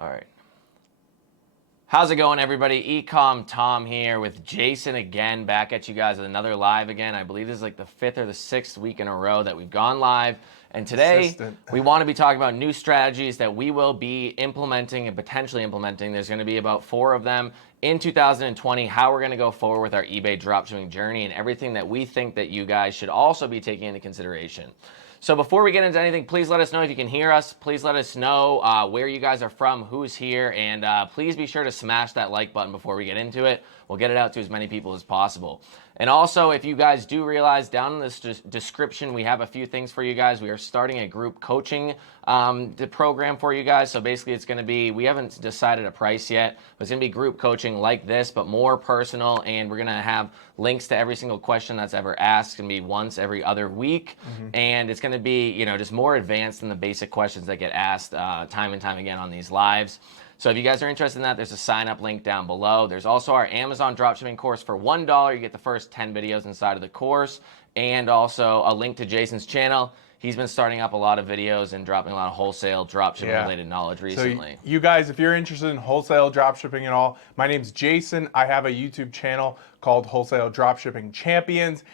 All right. How's it going, everybody? eCom Tom here with Jason again, back at you guys with another live again. I believe this is like the 5th or the 6th week in a row that we've gone live. And today, we want to be talking about new strategies that we will be implementing and potentially implementing. There's going to be about 4 of them in 2020, how we're going to go forward with our eBay dropshipping journey and everything that we think that you guys should also be taking into consideration. So before we get into anything, please let us know if you can hear us. Please let us know where you guys are from, who's here, and please be sure to smash that like button before we get into it. We'll get it out to as many people as possible. And also, if you guys do realize, down in this description, we have a few things for you guys. We are starting a group coaching program for you guys. So basically, it's going to be, we haven't decided a price yet, but it's going to be group coaching like this, but more personal. And we're going to have links to every single question that's ever asked. It's going to be once every other week. And it's going to be, you know, just more advanced than the basic questions that get asked time and time again on these lives. So if you guys are interested in that, there's a sign-up link down below. There's also our Amazon dropshipping course for $1. You get the first 10 videos inside of the course, and also a link to Jason's channel. He's been starting up a lot of videos and dropping a lot of wholesale dropshipping related knowledge recently. So you guys, if you're interested in wholesale dropshipping at all, my name's Jason. I have a YouTube channel called Wholesale Dropshipping Champions.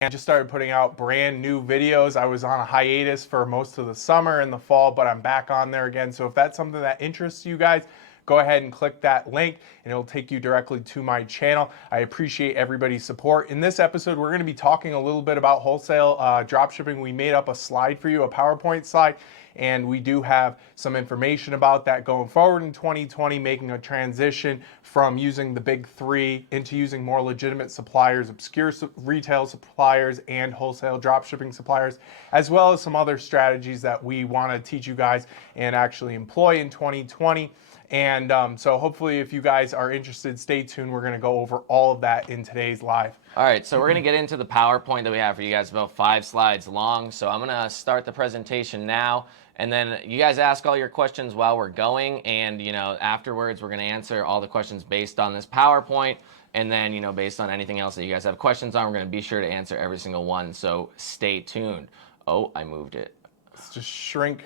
I just started putting out brand new videos. I was on a hiatus for most of the summer and the fall, but I'm back on there again. So if that's something that interests you guys, go ahead and click that link and it'll take you directly to my channel. I appreciate everybody's support. In this episode, we're going to be talking a little bit about wholesale dropshipping. We made up a slide for you, a PowerPoint slide, and we do have some information about that going forward in 2020, making a transition from using the big 3 into using more legitimate suppliers, obscure retail suppliers, and wholesale dropshipping suppliers, as well as some other strategies that we want to teach you guys and actually employ in 2020. And so hopefully if you guys are interested, stay tuned. We're going to go over all of that in today's live. All right, so we're going to get into the PowerPoint that we have for you guys, about 5 slides long. So I'm going to start the presentation now. And then you guys ask all your questions while we're going. And, you know, afterwards, we're going to answer all the questions based on this PowerPoint. And then, you know, based on anything else that you guys have questions on, we're going to be sure to answer every single one. So stay tuned. Oh, I moved it. Let's just shrink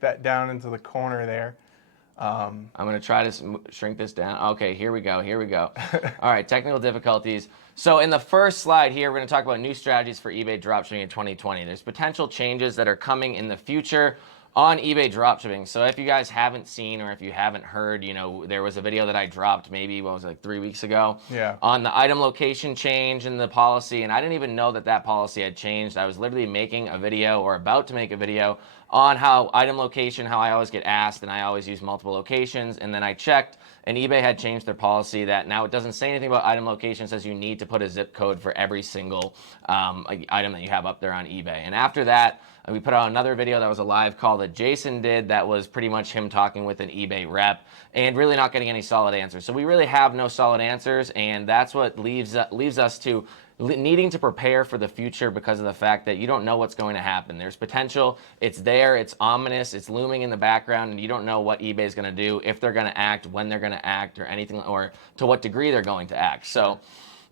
that down into the corner there. I'm going to try to shrink this down. Okay, here we go. All right, technical difficulties. So in the first slide here, we're going to talk about new strategies for eBay dropshipping in 2020. There's potential changes that are coming in the future on eBay dropshipping. So if you guys haven't seen, or if you haven't heard, you know, there was a video that I dropped maybe, what was it, like 3 weeks ago? Yeah. On the item location change in the policy, and I didn't even know that that policy had changed. I was literally making a video, or about to make a video, on how item location, how I always get asked, and I always use multiple locations, and then I checked, and eBay had changed their policy that now it doesn't say anything about item location. It says you need to put a zip code for every single item that you have up there on eBay. And after that, we put out another video that was a live call that Jason did that was pretty much him talking with an eBay rep and really not getting any solid answers. So we really have no solid answers, and that's what leaves us to needing to prepare for the future, because of the fact that you don't know what's going to happen. There's potential, it's there, it's ominous, it's looming in the background, and you don't know what eBay is going to do, if they're going to act, when they're going to act, or anything, or to what degree they're going to act. So,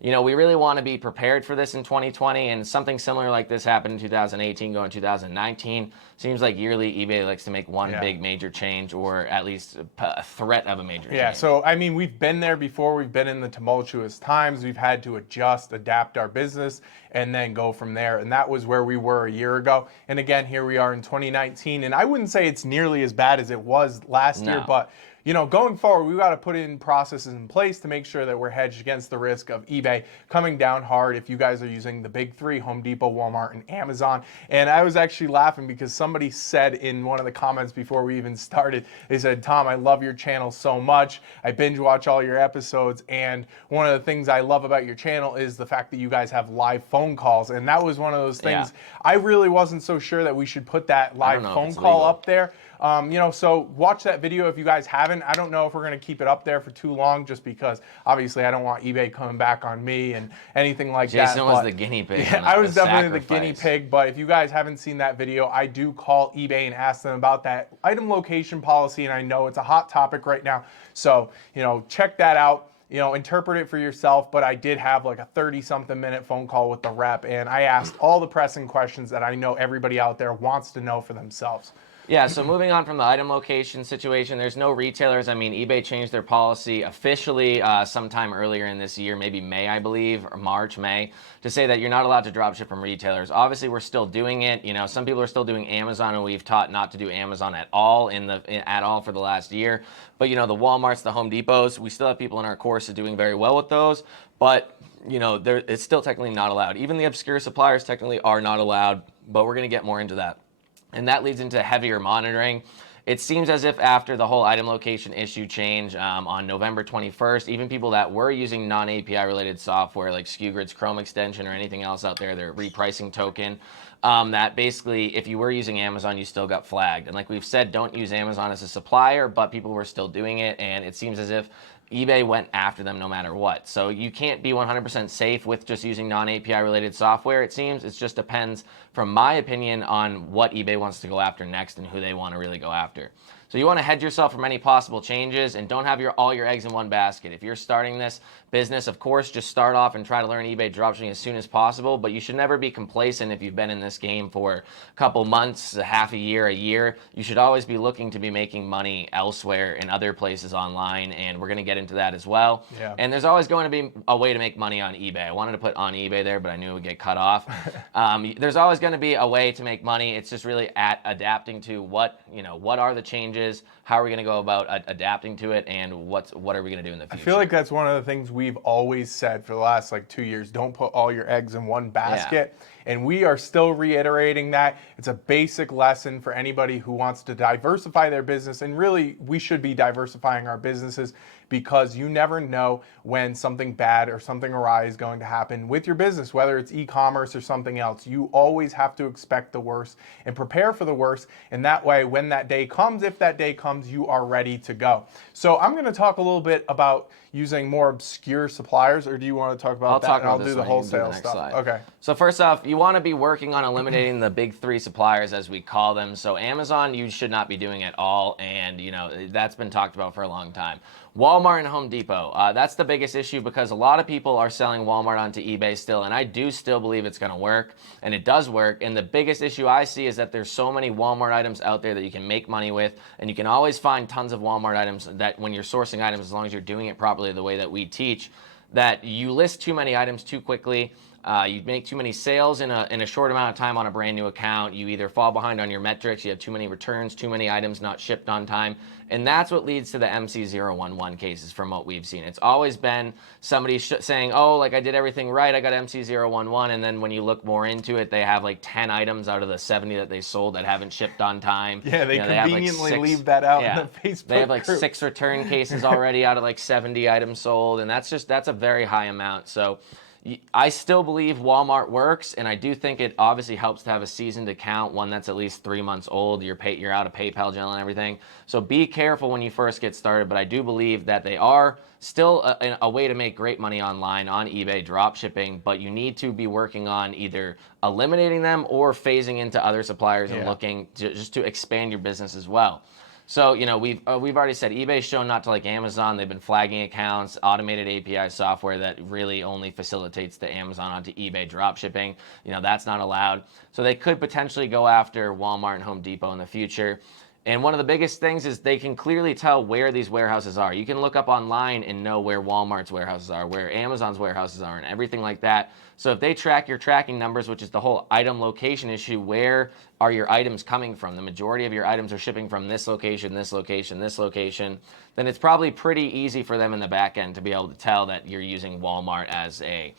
you know, we really want to be prepared for this in 2020, and something similar like this happened in 2018, going 2019. Seems like yearly eBay likes to make one big major change, or at least a threat of a major change. Yeah, so I mean, we've been there before. We've been in the tumultuous times. We've had to adjust, adapt our business, and then go from there. And that was where we were a year ago. And again, here we are in 2019. And I wouldn't say it's nearly as bad as it was last year, but you know, going forward, we've got to put in processes in place to make sure that we're hedged against the risk of eBay coming down hard if you guys are using the big 3, Home Depot, Walmart, and Amazon. And I was actually laughing because somebody said in one of the comments before we even started, they said, "Tom, I love your channel so much. I binge watch all your episodes. And one of the things I love about your channel is the fact that you guys have live phone calls." And that was one of those things. I really wasn't so sure that we should put that live phone call up there. You know, so watch that video if you guys haven't. I don't know if we're going to keep it up there for too long, just because obviously I don't want eBay coming back on me and anything like that. Jason was the guinea pig. Yeah, I was definitely the guinea pig. But if you guys haven't seen that video, I do call eBay and ask them about that item location policy. And I know it's a hot topic right now. So, you know, check that out. You know, interpret it for yourself. But I did have like a 30-something minute phone call with the rep, and I asked all the pressing questions that I know everybody out there wants to know for themselves. Yeah, so moving on from the item location situation, there's no retailers. I mean, eBay changed their policy officially sometime earlier in this year, maybe May, I believe, or March, May, to say that you're not allowed to dropship from retailers. Obviously, we're still doing it. You know, some people are still doing Amazon, and we've taught not to do Amazon at all at all for the last year. But you know, the Walmarts, the Home Depots, we still have people in our course doing very well with those. But you know, it's still technically not allowed. Even the obscure suppliers technically are not allowed. But we're going to get more into that. And that leads into heavier monitoring. It seems as if after the whole item location issue change on November 21st, even people that were using non-API related software like SKUGrid's Chrome extension or anything else out there, their repricing token, that basically if you were using Amazon, you still got flagged. And like we've said, don't use Amazon as a supplier, but people were still doing it. And it seems as if eBay went after them no matter what. So you can't be 100% safe with just using non-API related software, it seems. It just depends, from my opinion, on what eBay wants to go after next and who they want to really go after. So you want to hedge yourself from any possible changes and don't have all your eggs in one basket. If you're starting this business, of course, just start off and try to learn eBay dropshipping as soon as possible, but you should never be complacent if you've been in this game for a couple months, a half a year, a year. You should always be looking to be making money elsewhere in other places online, and we're going to get into that as well. Yeah. And there's always going to be a way to make money on eBay. I wanted to put on eBay there, but I knew it would get cut off. There's always going to be a way to make money. It's just really adapting to what are the changes, how are we going to go about adapting to it, and what are we going to do in the future. I feel like that's one of the things we've always said for the last 2 years. Don't put all your eggs in one basket. Yeah. And we are still reiterating that. It's a basic lesson for anybody who wants to diversify their business. And really, we should be diversifying our businesses because you never know when something bad or something awry is going to happen with your business, whether it's e-commerce or something else. You always have to expect the worst and prepare for the worst. And that way, when that day comes, if that day comes, you are ready to go. So I'm going to talk a little bit about using more obscure suppliers, or do you want to talk about that? I'll do the wholesale stuff. Okay. So first off, you want to be working on eliminating the big three suppliers, as we call them. So Amazon, you should not be doing at all, and that's been talked about for a long time. Walmart and Home Depot, that's the biggest issue because a lot of people are selling Walmart onto eBay still, and I do still believe it's going to work, and it does work. And the biggest issue I see is that there's so many Walmart items out there that you can make money with, and you can always find tons of Walmart items that when you're sourcing items, as long as you're doing it properly the way that we teach, that you list too many items too quickly. You make too many sales in a short amount of time on a brand new account. You either fall behind on your metrics, you have too many returns, too many items not shipped on time. And that's what leads to the MC011 cases from what we've seen. It's always been somebody saying, oh, I did everything right, I got MC011. And then when you look more into it, they have 10 items out of the 70 that they sold that haven't shipped on time. Yeah, they conveniently leave that out in the Facebook They have group. 6 return cases already out of 70 items sold. And that's a very high amount. So I still believe Walmart works, and I do think it obviously helps to have a seasoned account, one that's at least 3 months old. You're out of PayPal jail and everything. So be careful when you first get started, but I do believe that they are still a way to make great money online on eBay drop shipping, but you need to be working on either eliminating them or phasing into other suppliers and looking just to expand your business as well. So, we've already said eBay's shown not to like Amazon. They've been flagging accounts, automated API software that really only facilitates the Amazon onto eBay dropshipping. That's not allowed. So they could potentially go after Walmart and Home Depot in the future. And one of the biggest things is they can clearly tell where these warehouses are. You can look up online and know where Walmart's warehouses are, where Amazon's warehouses are, and everything like that. So if they track your tracking numbers, which is the whole item location issue, where are your items coming from? The majority of your items are shipping from this location, this location, this location. Then it's probably pretty easy for them in the back end to be able to tell that you're using Walmart as a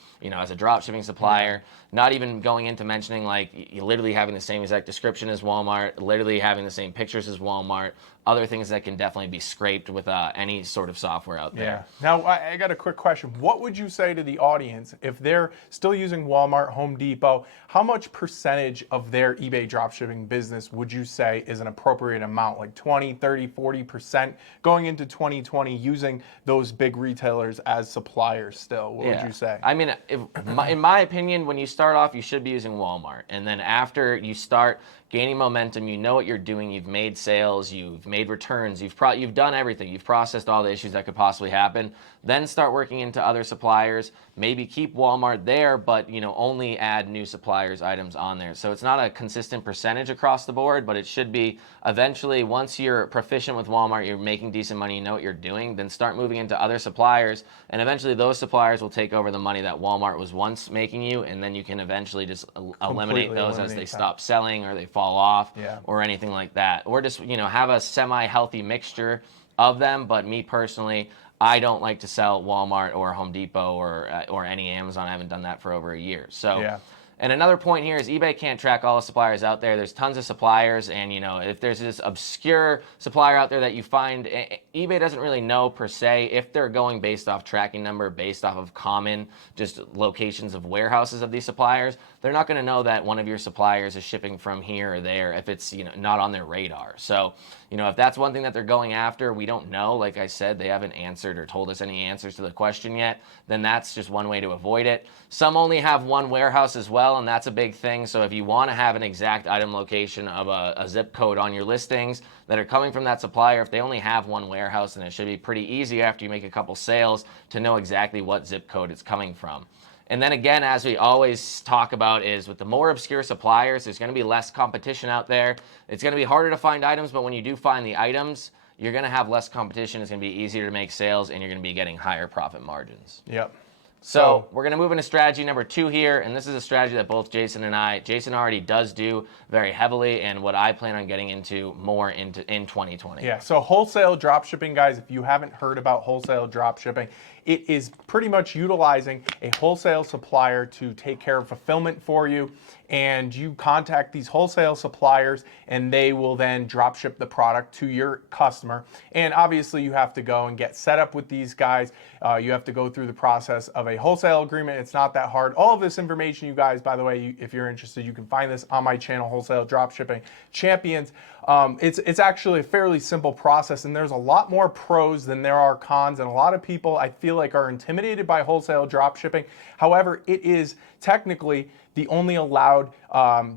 drop shipping supplier. Not even going into mentioning you literally having the same exact description as Walmart, literally having the same pictures as Walmart, other things that can definitely be scraped with any sort of software out there. Yeah. Now, I got a quick question. What would you say to the audience if they're still using Walmart, Home Depot? How much percentage of their eBay dropshipping business would you say is an appropriate amount, like 20, 30, 40% going into 2020 using those big retailers as suppliers still? What would you say? I mean, in my opinion, when you start off, you should be using Walmart. And then after you start gaining momentum, you know what you're doing, you've made sales, you've made returns, you've done everything, you've processed all the issues that could possibly happen, then start working into other suppliers, maybe keep Walmart there, but only add new suppliers items on there. So it's not a consistent percentage across the board, but it should be eventually. Once you're proficient with Walmart, you're making decent money, you know what you're doing, then start moving into other suppliers, and eventually those suppliers will take over the money that Walmart was once making you, and then you can eventually just eliminate those as they stop selling or they fall off, or anything like that, or just have a semi-healthy mixture of them. But me personally, I don't like to sell Walmart or Home Depot or any Amazon. I haven't done that for over a year. So, and another point here is eBay can't track all the suppliers out there. There's tons of suppliers, and if there's this obscure supplier out there that you find, eBay doesn't really know per se if they're going based off tracking number, based off of common just locations of warehouses of these suppliers. They're not going to know that one of your suppliers is shipping from here or there if it's not on their radar. So if that's one thing that they're going after, we don't know. Like I said, they haven't answered or told us any answers to the question yet. Then that's just one way to avoid it. Some only have one warehouse as well, and that's a big thing. So if you want to have an exact item location of a zip code on your listings that are coming from that supplier, if they only have one warehouse, then it should be pretty easy after you make a couple sales to know exactly what zip code it's coming from. And then again, as we always talk about, is with the more obscure suppliers, there's going to be less competition out there. It's going to be harder to find items, but when you do find the items, you're going to have less competition. It's going to be easier to make sales, and you're going to be getting higher profit margins. Yep. So we're going to move into strategy number 2 here, and this is a strategy that both Jason already does do very heavily, and what I plan on getting into more in 2020. Yeah, so wholesale dropshipping, guys, if you haven't heard about wholesale dropshipping, it is pretty much utilizing a wholesale supplier to take care of fulfillment for you, and you contact these wholesale suppliers and they will then drop ship the product to your customer. And obviously you have to go and get set up with these guys. You have to go through the process of a wholesale agreement. It's not that hard. All of this information, you guys, by the way, if you're interested, you can find this on my channel, Wholesale Dropshipping Champions. It's actually a fairly simple process, and there's a lot more pros than there are cons, and a lot of people, I feel like, are intimidated by wholesale dropshipping. However, it is technically the only allowed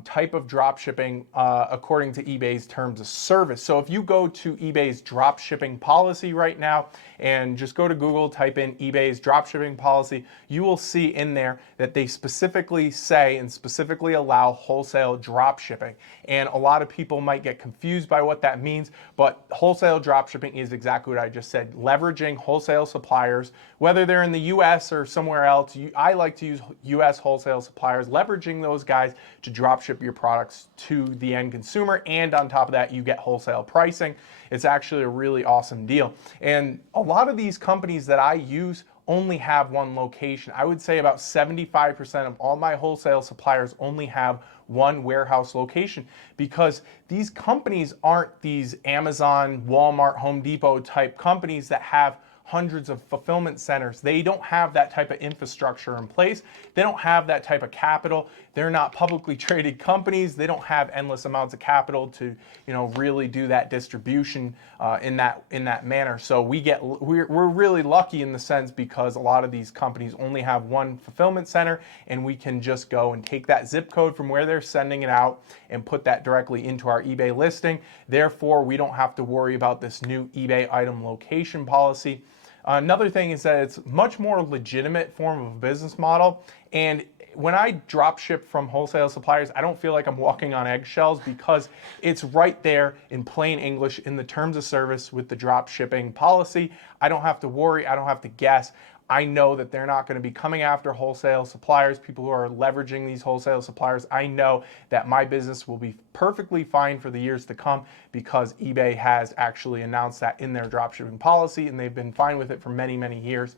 type of dropshipping according to eBay's terms of service. So if you go to eBay's dropshipping policy right now and just go to Google, type in eBay's dropshipping policy, you will see in there that they specifically say and specifically allow wholesale dropshipping. And a lot of people might get confused by what that means, but wholesale dropshipping is exactly what I just said, leveraging wholesale suppliers, whether they're in the US or somewhere else. I like to use US wholesale suppliers, leveraging those guys to drop ship your products to the end consumer, and on top of that you get wholesale pricing. It's actually a really awesome deal. And a lot of these companies that I use only have one location. I would say about 75% of all my wholesale suppliers only have one warehouse location, because these companies aren't these Amazon, Walmart, Home Depot type companies that have hundreds of fulfillment centers. They don't have that type of infrastructure in place. They don't have that type of capital. They're not publicly traded companies. They don't have endless amounts of capital to, really do that distribution in that manner. So we're really lucky in the sense, because a lot of these companies only have one fulfillment center, and we can just go and take that zip code from where they're sending it out and put that directly into our eBay listing. Therefore, we don't have to worry about this new eBay item location policy. Another thing is that it's much more legitimate form of business model. And when I drop ship from wholesale suppliers, I don't feel like I'm walking on eggshells, because it's right there in plain English in the terms of service with the drop shipping policy. I don't have to worry. I don't have to guess. I know that they're not going to be coming after wholesale suppliers, people who are leveraging these wholesale suppliers. I know that my business will be perfectly fine for the years to come, because eBay has actually announced that in their dropshipping policy, and they've been fine with it for many, many years.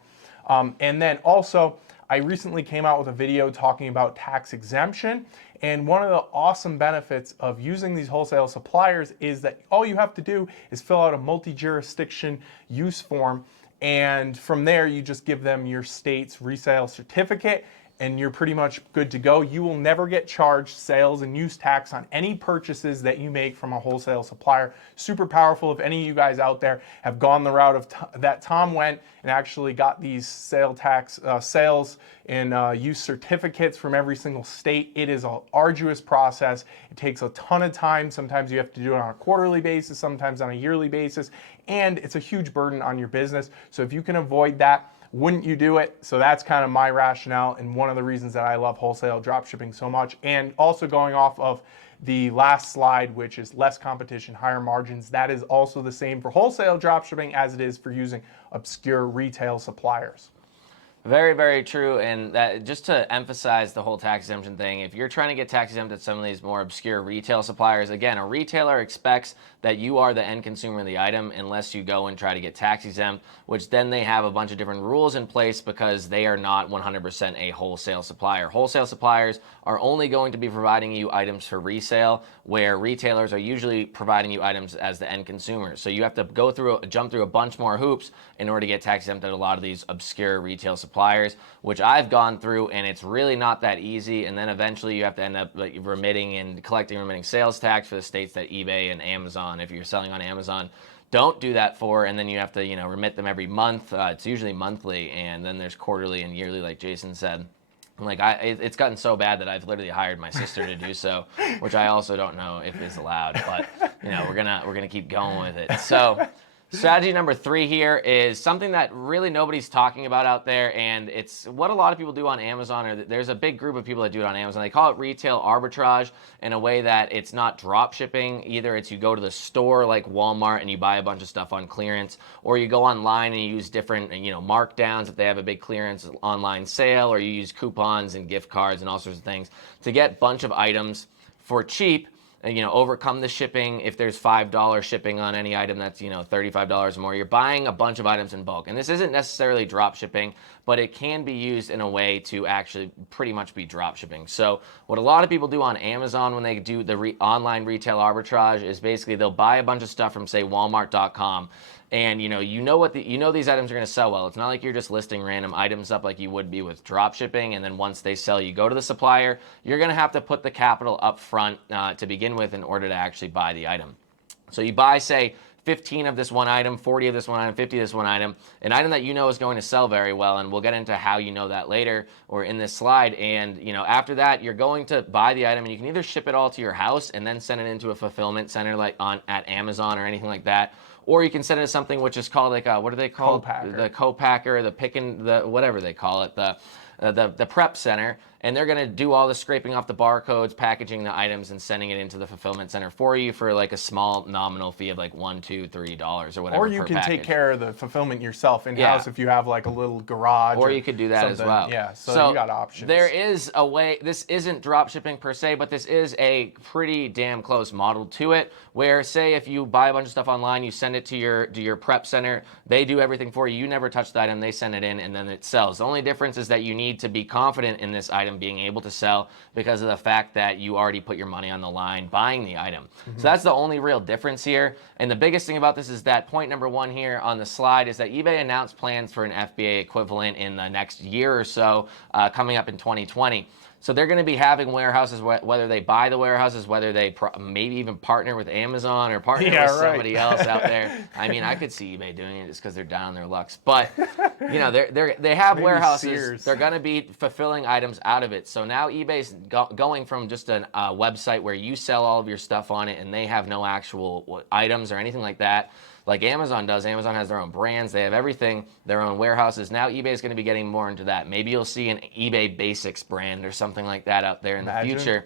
And then also, I recently came out with a video talking about tax exemption. And one of the awesome benefits of using these wholesale suppliers is that all you have to do is fill out a multi-jurisdiction use form. And from there, you just give them your state's resale certificate, and you're pretty much good to go. You will never get charged sales and use tax on any purchases that you make from a wholesale supplier. Super powerful. If any of you guys out there have gone the route of that Tom went and actually got these sales and use certificates from every single state, it is an arduous process. It takes a ton of time. Sometimes you have to do it on a quarterly basis, sometimes on a yearly basis, and it's a huge burden on your business. So if you can avoid that, wouldn't you do it? So that's kind of my rationale and one of the reasons that I love wholesale dropshipping so much. And also going off of the last slide, which is less competition, higher margins, that is also the same for wholesale dropshipping as it is for using obscure retail suppliers. Very, very true. And that, just to emphasize the whole tax exemption thing, if you're trying to get tax exempt at some of these more obscure retail suppliers, again, a retailer expects that you are the end consumer of the item unless you go and try to get tax exempt, which then they have a bunch of different rules in place because they are not 100% a wholesale supplier. Wholesale suppliers are only going to be providing you items for resale, where retailers are usually providing you items as the end consumer. So you have to jump through a bunch more hoops in order to get tax exempt at a lot of these obscure retail suppliers, which I've gone through, and it's really not that easy. And then eventually you have to end up collecting sales tax for the states that eBay and Amazon, if you're selling on Amazon, don't do that for, and then you have to remit them every month. It's usually monthly, and then there's quarterly and yearly, like Jason said. It's gotten so bad that I've literally hired my sister to do so, which I also don't know if is allowed, but we're gonna keep going with it. So strategy number 3 here is something that really nobody's talking about out there, and it's what a lot of people do on Amazon. Or there's a big group of people that do it on Amazon. They call it retail arbitrage in a way that it's not drop shipping. Either it's you go to the store like Walmart and you buy a bunch of stuff on clearance, or you go online and you use different markdowns if they have a big clearance online sale, or you use coupons and gift cards and all sorts of things to get a bunch of items for cheap. Overcome the shipping. If there's $5 shipping on any item that's $35 or more, you're buying a bunch of items in bulk. And this isn't necessarily drop shipping, but it can be used in a way to actually pretty much be drop shipping. So what a lot of people do on Amazon when they do the online retail arbitrage is basically they'll buy a bunch of stuff from, say, Walmart.com. And these items are going to sell well. It's not like you're just listing random items up like you would be with drop shipping, and then once they sell, you go to the supplier. You're going to have to put the capital up front to begin with in order to actually buy the item. So you buy, say, 15 of this one item, 40 of this one item, 50 of this one item, an item that is going to sell very well, and we'll get into how you know that later or in this slide. And after that, you're going to buy the item, and you can either ship it all to your house and then send it into a fulfillment center like at Amazon or anything like that. Or you can send it to something which is called what do they call it? The co-packer, whatever they call it, the prep center, and they're going to do all the scraping off the barcodes, packaging the items, and sending it into the fulfillment center for you for like a small nominal fee of like $1, $2, $3 or whatever. Or you per can package. take care of the fulfillment yourself in-house if you have like a little garage. Or you could do that as well. Yeah, so you got options. There is a way. This isn't drop shipping per se, but this is a pretty damn close model to it. Where, say, if you buy a bunch of stuff online, you send it to your prep center, they do everything for you. You never touch the item, they send it in, and then it sells. The only difference is that you need to be confident in this item being able to sell because of the fact that you already put your money on the line buying the item. So that's the only real difference here. And the biggest thing about this is that point number 1 here on the slide is that eBay announced plans for an FBA equivalent in the next year or so, coming up in 2020. So they're going to be having warehouses, whether they buy the warehouses, whether they maybe even partner with Amazon or partner with somebody else out there. I mean, I could see eBay doing it just because they're down on their lucks. But, they have maybe warehouses. Sears. They're going to be fulfilling items out of it. So now eBay's going from just a website where you sell all of your stuff on it and they have no actual items or anything like that, like Amazon does. Amazon has their own brands. They have everything, their own warehouses. Now eBay is going to be getting more into that. Maybe you'll see an eBay Basics brand or something like that out there in the future.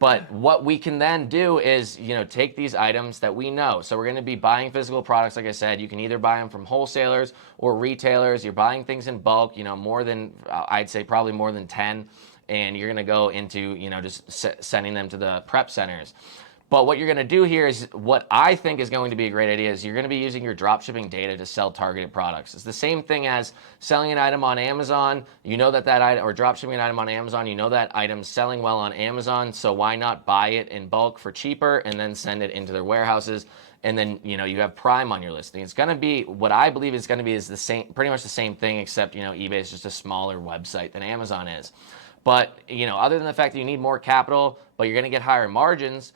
But what we can then do is, take these items that we know. So we're going to be buying physical products. Like I said, you can either buy them from wholesalers or retailers. You're buying things in bulk, more than, I'd say probably more than 10. And you're going to go into, just sending them to the prep centers. But what you're going to do here is what I think is going to be a great idea is you're going to be using your dropshipping data to sell targeted products. It's the same thing as selling an item on Amazon. You know that item, or dropshipping an item on Amazon, you know that item's selling well on Amazon, so why not buy it in bulk for cheaper and then send it into their warehouses? And then, you have Prime on your listing. It's going to be, what I believe it's going to be is the same, pretty much the same thing, except, eBay is just a smaller website than Amazon is. But, other than the fact that you need more capital, but you're going to get higher margins,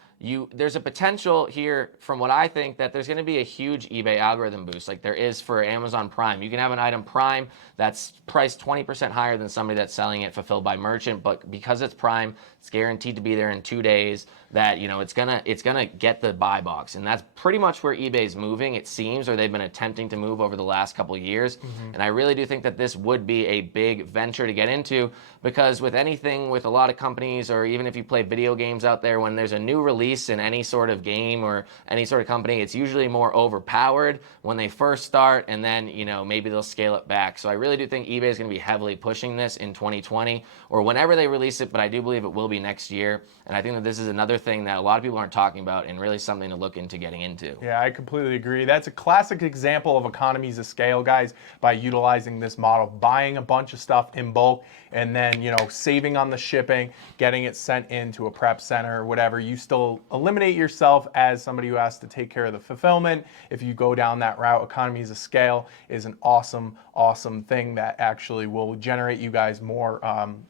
there's a potential here, from what I think, that there's going to be a huge eBay algorithm boost like there is for Amazon Prime. You can have an item Prime that's priced 20% higher than somebody that's selling it fulfilled by merchant, but because it's Prime, it's guaranteed to be there in 2 days. That it's gonna get the buy box, and that's pretty much where eBay's moving, it seems, or they've been attempting to move over the last couple of years. And I really do think that this would be a big venture to get into, because with anything, with a lot of companies, or even if you play video games out there, when there's a new release in any sort of game or any sort of company, it's usually more overpowered when they first start, and then maybe they'll scale it back. So I really do think eBay is going to be heavily pushing this in 2020 or whenever they release it, but I do believe it will be next year. And I think that this is another thing that a lot of people aren't talking about, and really something to look into getting into. Yeah, I completely agree. That's a classic example of economies of scale, guys, by utilizing this model, buying a bunch of stuff in bulk, and then, saving on the shipping, getting it sent into a prep center or whatever. You still eliminate yourself as somebody who has to take care of the fulfillment. If you go down that route, economies of scale is an awesome, awesome thing that actually will generate you guys more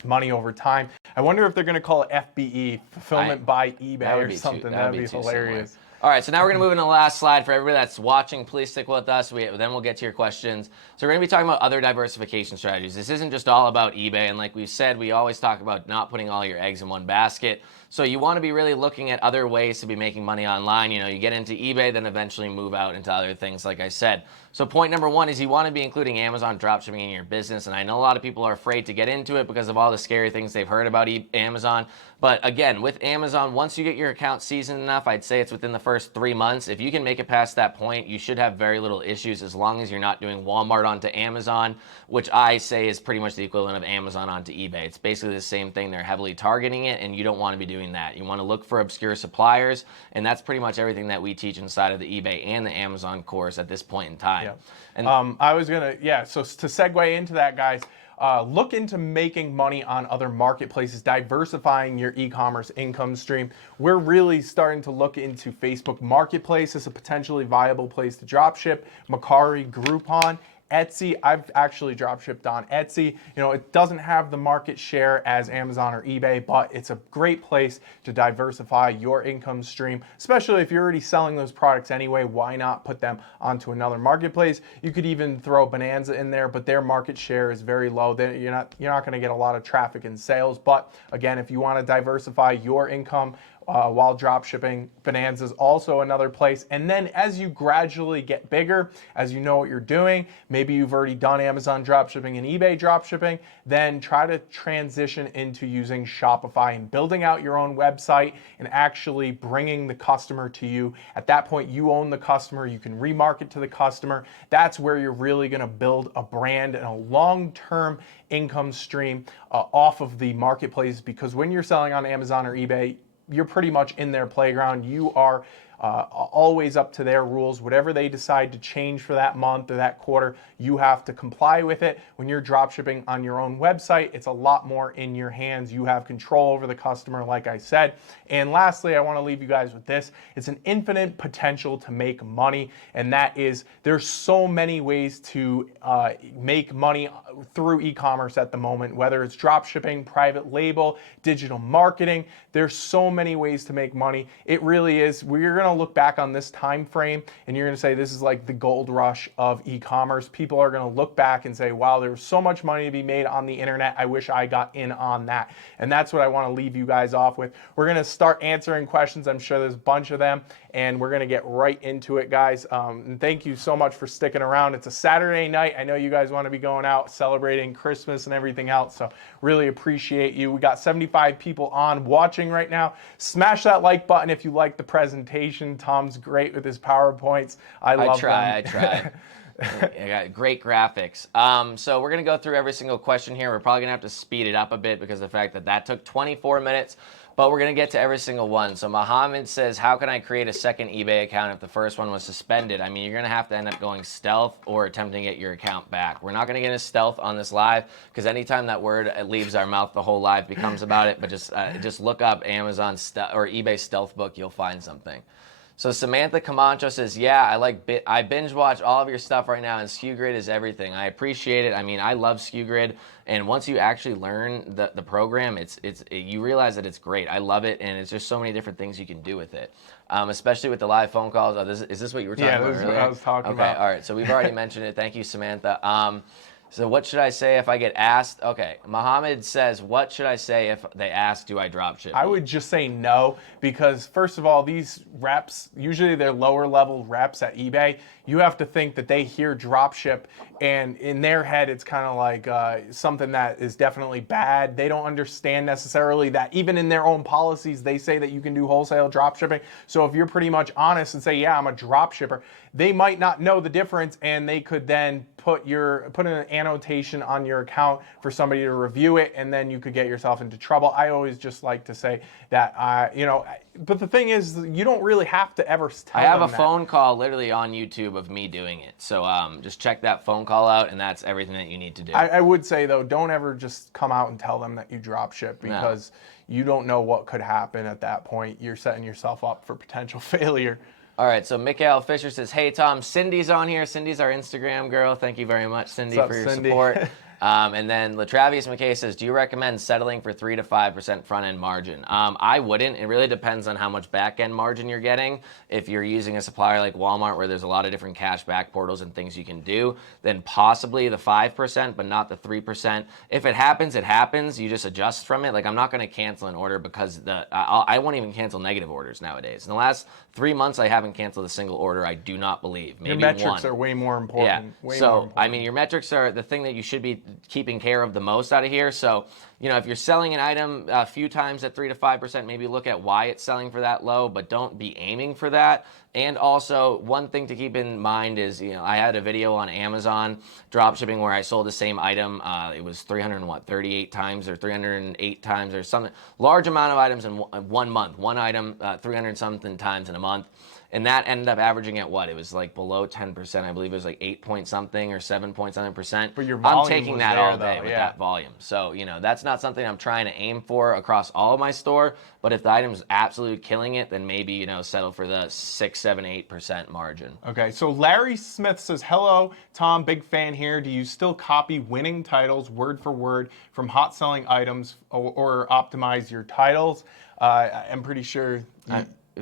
money over time. I wonder if they're going to call it FBE, fulfillment by eBay or something. That'd be hilarious. All right, so now we're going to move into the last slide. For everybody that's watching, please stick with us. Then we'll get to your questions. So we're going to be talking about other diversification strategies. This isn't just all about eBay. And like we said, we always talk about not putting all your eggs in one basket. So you want to be really looking at other ways to be making money online. You get into eBay, then eventually move out into other things, like I said. So point number one is you want to be including Amazon dropshipping in your business. And I know a lot of people are afraid to get into it because of all the scary things they've heard about Amazon. But again, with Amazon, once you get your account seasoned enough, I'd say it's within the first 3 months. If you can make it past that point, you should have very little issues, as long as you're not doing Walmart onto Amazon, which I say is pretty much the equivalent of Amazon onto eBay. It's basically the same thing. They're heavily targeting it, and you don't want to be doing that. You want to look for obscure suppliers, and that's pretty much everything that we teach inside of the eBay and the Amazon course at this point in time. Yeah. And I was going to, so to segue into that, guys, look into making money on other marketplaces, diversifying your e-commerce income stream. We're really starting to look into Facebook Marketplace as a potentially viable place to dropship, Mercari, Groupon, Etsy. I've actually dropshipped on Etsy. It doesn't have the market share as Amazon or eBay, but it's a great place to diversify your income stream, especially if you're already selling those products anyway. Why not put them onto another marketplace? You could even throw Bonanza in there, but their market share is very low. You're not going to get a lot of traffic and sales. But again, if you want to diversify your income while drop shipping, Bonanza is also another place. And then as you gradually get bigger, as you know what you're doing, maybe you've already done Amazon drop shipping and eBay drop shipping, then try to transition into using Shopify and building out your own website and actually bringing the customer to you. At that point, you own the customer. You can remarket to the customer. That's where you're really going to build a brand and a long-term income stream off of the marketplace, because when you're selling on Amazon or eBay, you're pretty much in their playground. You are always up to their rules. Whatever they decide to change for that month or that quarter, you have to comply with it. When you're drop shipping on your own website, it's a lot more in your hands. You have control over the customer, like I said. And lastly, I want to leave you guys with this. It's an infinite potential to make money, and that is, there's so many ways to make money through e-commerce at the moment, whether it's drop shipping, private label, digital marketing. There's so many ways to make money. It really is. We're going to look back on this time frame, and you're going to say this is like the gold rush of e-commerce. People are going to look back and say, wow, there was so much money to be made on the internet. I wish I got in on that. And that's what I want to leave you guys off with. We're going to start answering questions. I'm sure there's a bunch of them, and we're going to get right into it, guys. And thank you so much for sticking around. It's a Saturday night. I know you guys want to be going out celebrating Christmas and everything else, so really appreciate you. We got 75 people on watching right now. Smash that like button if you like the presentation. Tom's great with his PowerPoints. I love them. I tried. I got great graphics. So we're going to go through every single question here. We're probably going to have to speed it up a bit because of the fact that that took 24 minutes, but we're going to get to every single one. So Mohammed says, how can I create a second eBay account if the first one was suspended? I mean, you're going to have to end up going stealth or attempting to get your account back. We're not going to get into stealth on this live because anytime that word leaves our mouth, the whole live becomes about it. But just look up Amazon or eBay stealth book. You'll find something. So Samantha Camacho says, yeah, I binge watch all of your stuff right now, and SKU Grid is everything. I appreciate it. I mean, I love SKU Grid, and once you actually learn the program, you realize that it's great. I love it, and it's just so many different things you can do with it, especially with the live phone calls. Oh, is this what you were talking about earlier? Yeah, this is what I was talking about. Okay, all right. So we've already mentioned it. Thank you, Samantha. So what should I say if I get asked? Okay, Mohammed says, what should I say if they ask, do I drop ship? I would just say no, because first of all, these reps, usually they're lower level reps at eBay. You have to think that they hear drop ship, and in their head, it's kind of like something that is definitely bad. They don't understand necessarily that even in their own policies, they say that you can do wholesale drop shipping. So if you're pretty much honest and say, yeah, I'm a drop shipper, they might not know the difference, and they could then put an annotation on your account for somebody to review it, and then you could get yourself into trouble. I always just like to say that, but the thing is, you don't really have to ever tell I have them a that. phone call literally on YouTube of me doing it. So just check that phone call out, and that's everything that you need to do. I would say, though, don't ever just come out and tell them that you drop ship, because you don't know what could happen at that point. You're setting yourself up for potential failure. All right, so Mikael Fisher says, hey, Tom, Cindy's on here. Cindy's our Instagram girl. Thank you very much, Cindy, What's up, for your Cindy? support. And then Latravius McKay says, do you recommend settling for 3 to 5% front-end margin? I wouldn't. It really depends on how much back-end margin you're getting. If you're using a supplier like Walmart, where there's a lot of different cash back portals and things you can do, then possibly the 5%, but not the 3%. If it happens, it happens. You just adjust from it. Like, I'm not going to cancel an order because I won't even cancel negative orders nowadays. In the last 3 months, I haven't canceled a single order, I do not believe. Maybe your metrics one. are way more important. Yeah. Way so, more important. I mean, your metrics are the thing that you should be keeping care of the most out of here. So, if you're selling an item a few times at 3 to 5%, maybe look at why it's selling for that low, but don't be aiming for that. And also, one thing to keep in mind is, I had a video on Amazon dropshipping where I sold the same item. It was 338 times or 308 times or something. Large amount of items in 1 month. One item, 300 something times in a month. And that ended up averaging at what? It was like below 10%. I believe it was like 8 point something or 7 point something percent. But your volume I'm taking was that there, all day though, with yeah. that volume. So, that's not something I'm trying to aim for across all of my store. But if the item's absolutely killing it, then maybe, settle for the 6, 7, 8% margin. Okay, so Larry Smith says, hello, Tom, big fan here. Do you still copy winning titles word for word from hot selling items or optimize your titles? I'm pretty sure.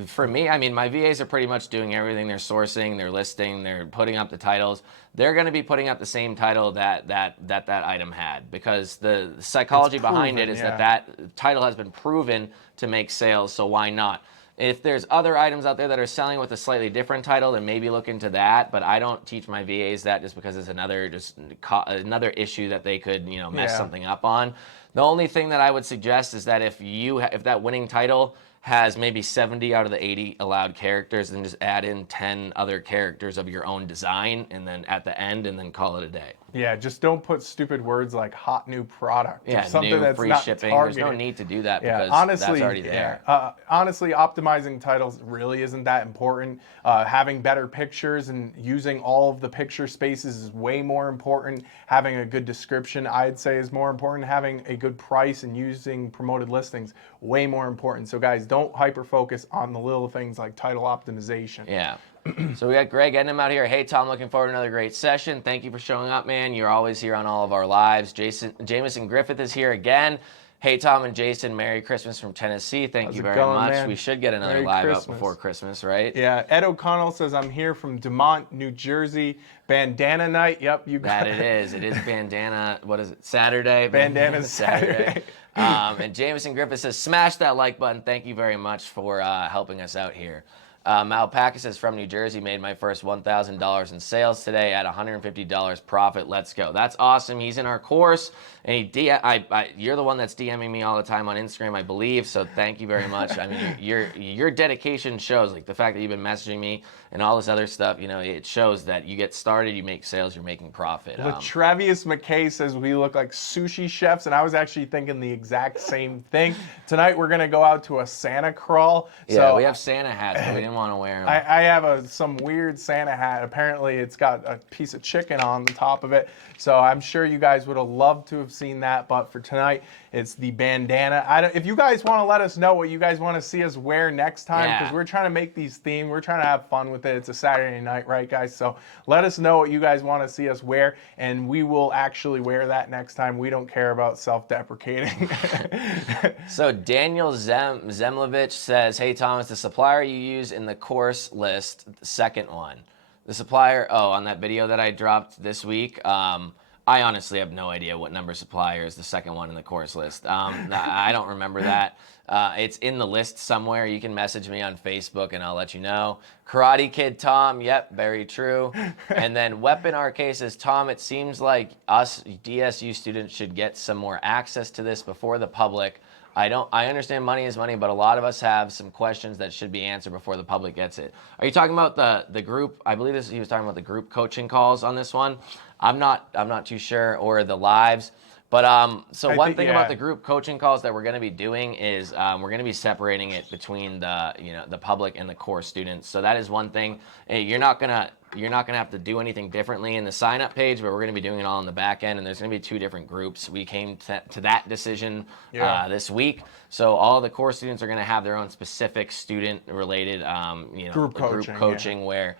For me, I mean, my VAs are pretty much doing everything. They're sourcing, they're listing, they're putting up the titles. They're going to be putting up the same title that item had, because the psychology behind it is that title has been proven to make sales, so why not? If there's other items out there that are selling with a slightly different title, then maybe look into that. But I don't teach my VAs that just because it's another issue that they could mess something up on. The only thing that I would suggest is that if that winning title has maybe 70 out of the 80 allowed characters, then just add in 10 other characters of your own design, and then at the end, and then call it a day. Yeah, just don't put stupid words like hot new product. Yeah, or something new, that's free not shipping. targeted. There's no need to do that because honestly, that's already there. Honestly, optimizing titles really isn't that important. Having better pictures and using all of the picture spaces is way more important. Having a good description, I'd say, is more important. Having a good price and using promoted listings, way more important. So guys, don't hyper focus on the little things like title optimization. Yeah. So we got Greg Ednam out here. Hey, Tom, looking forward to another great session. Thank you for showing up, man. You're always here on all of our lives. Jameson Griffith is here again. Hey, Tom and Jason, Merry Christmas from Tennessee. Thank you very much. Man? We should get another Merry live Christmas. up before Christmas, right? Yeah, Ed O'Connell says, I'm here from Dumont, New Jersey. Bandana night. Yep, you got it. It is bandana, what is it, Saturday? Bandana Saturday. And Jameson Griffith says, smash that like button. Thank you very much for helping us out here. Malpaca says, from New Jersey, made my first $1,000 in sales today at $150 profit. Let's go. That's awesome. He's in our course, and you're the one that's DMing me all the time on Instagram, I believe. So thank you very much. I mean, your dedication shows, like the fact that you've been messaging me and all this other stuff, you know, it shows that you get started, you make sales, you're making profit. Travius McKay says we look like sushi chefs, and I was actually thinking the exact same thing. Tonight we're gonna go out to a Santa crawl. Yeah, we have Santa hats, but we didn't want to wear them. I have some weird Santa hat. Apparently, it's got a piece of chicken on the top of it. So I'm sure you guys would have loved to have seen that. But for tonight, it's the bandana. If you guys want to let us know what you guys want to see us wear next time, because we're trying to make these themed. We're trying to have fun with it. It's a Saturday night, right, guys? So let us know what you guys want to see us wear, and we will actually wear that next time. We don't care about self-deprecating. So Daniel Zemlovich says, hey, Thomas, the supplier you use in the course list, the second one. The supplier, on that video that I dropped this week, I honestly have no idea what number supplier is the second one in the course list. I don't remember that. It's in the list somewhere. You can message me on Facebook and I'll let you know. Karate Kid Tom, yep, very true. And then Weapon RK says, Tom, it seems like us DSU students should get some more access to this before the public. I understand money is money, but a lot of us have some questions that should be answered before the public gets it. Are you talking about the group? I believe he was talking about the group coaching calls on this one. I'm not too sure, or the lives. But one thing about the group coaching calls that we're going to be doing is we're going to be separating it between the public and the core students. So that is one thing. Hey, you're not gonna have to do anything differently in the sign up page, but we're going to be doing it all on the back end. And there's going to be two different groups. We came to that decision this week. So all the core students are going to have their own specific student related group coaching where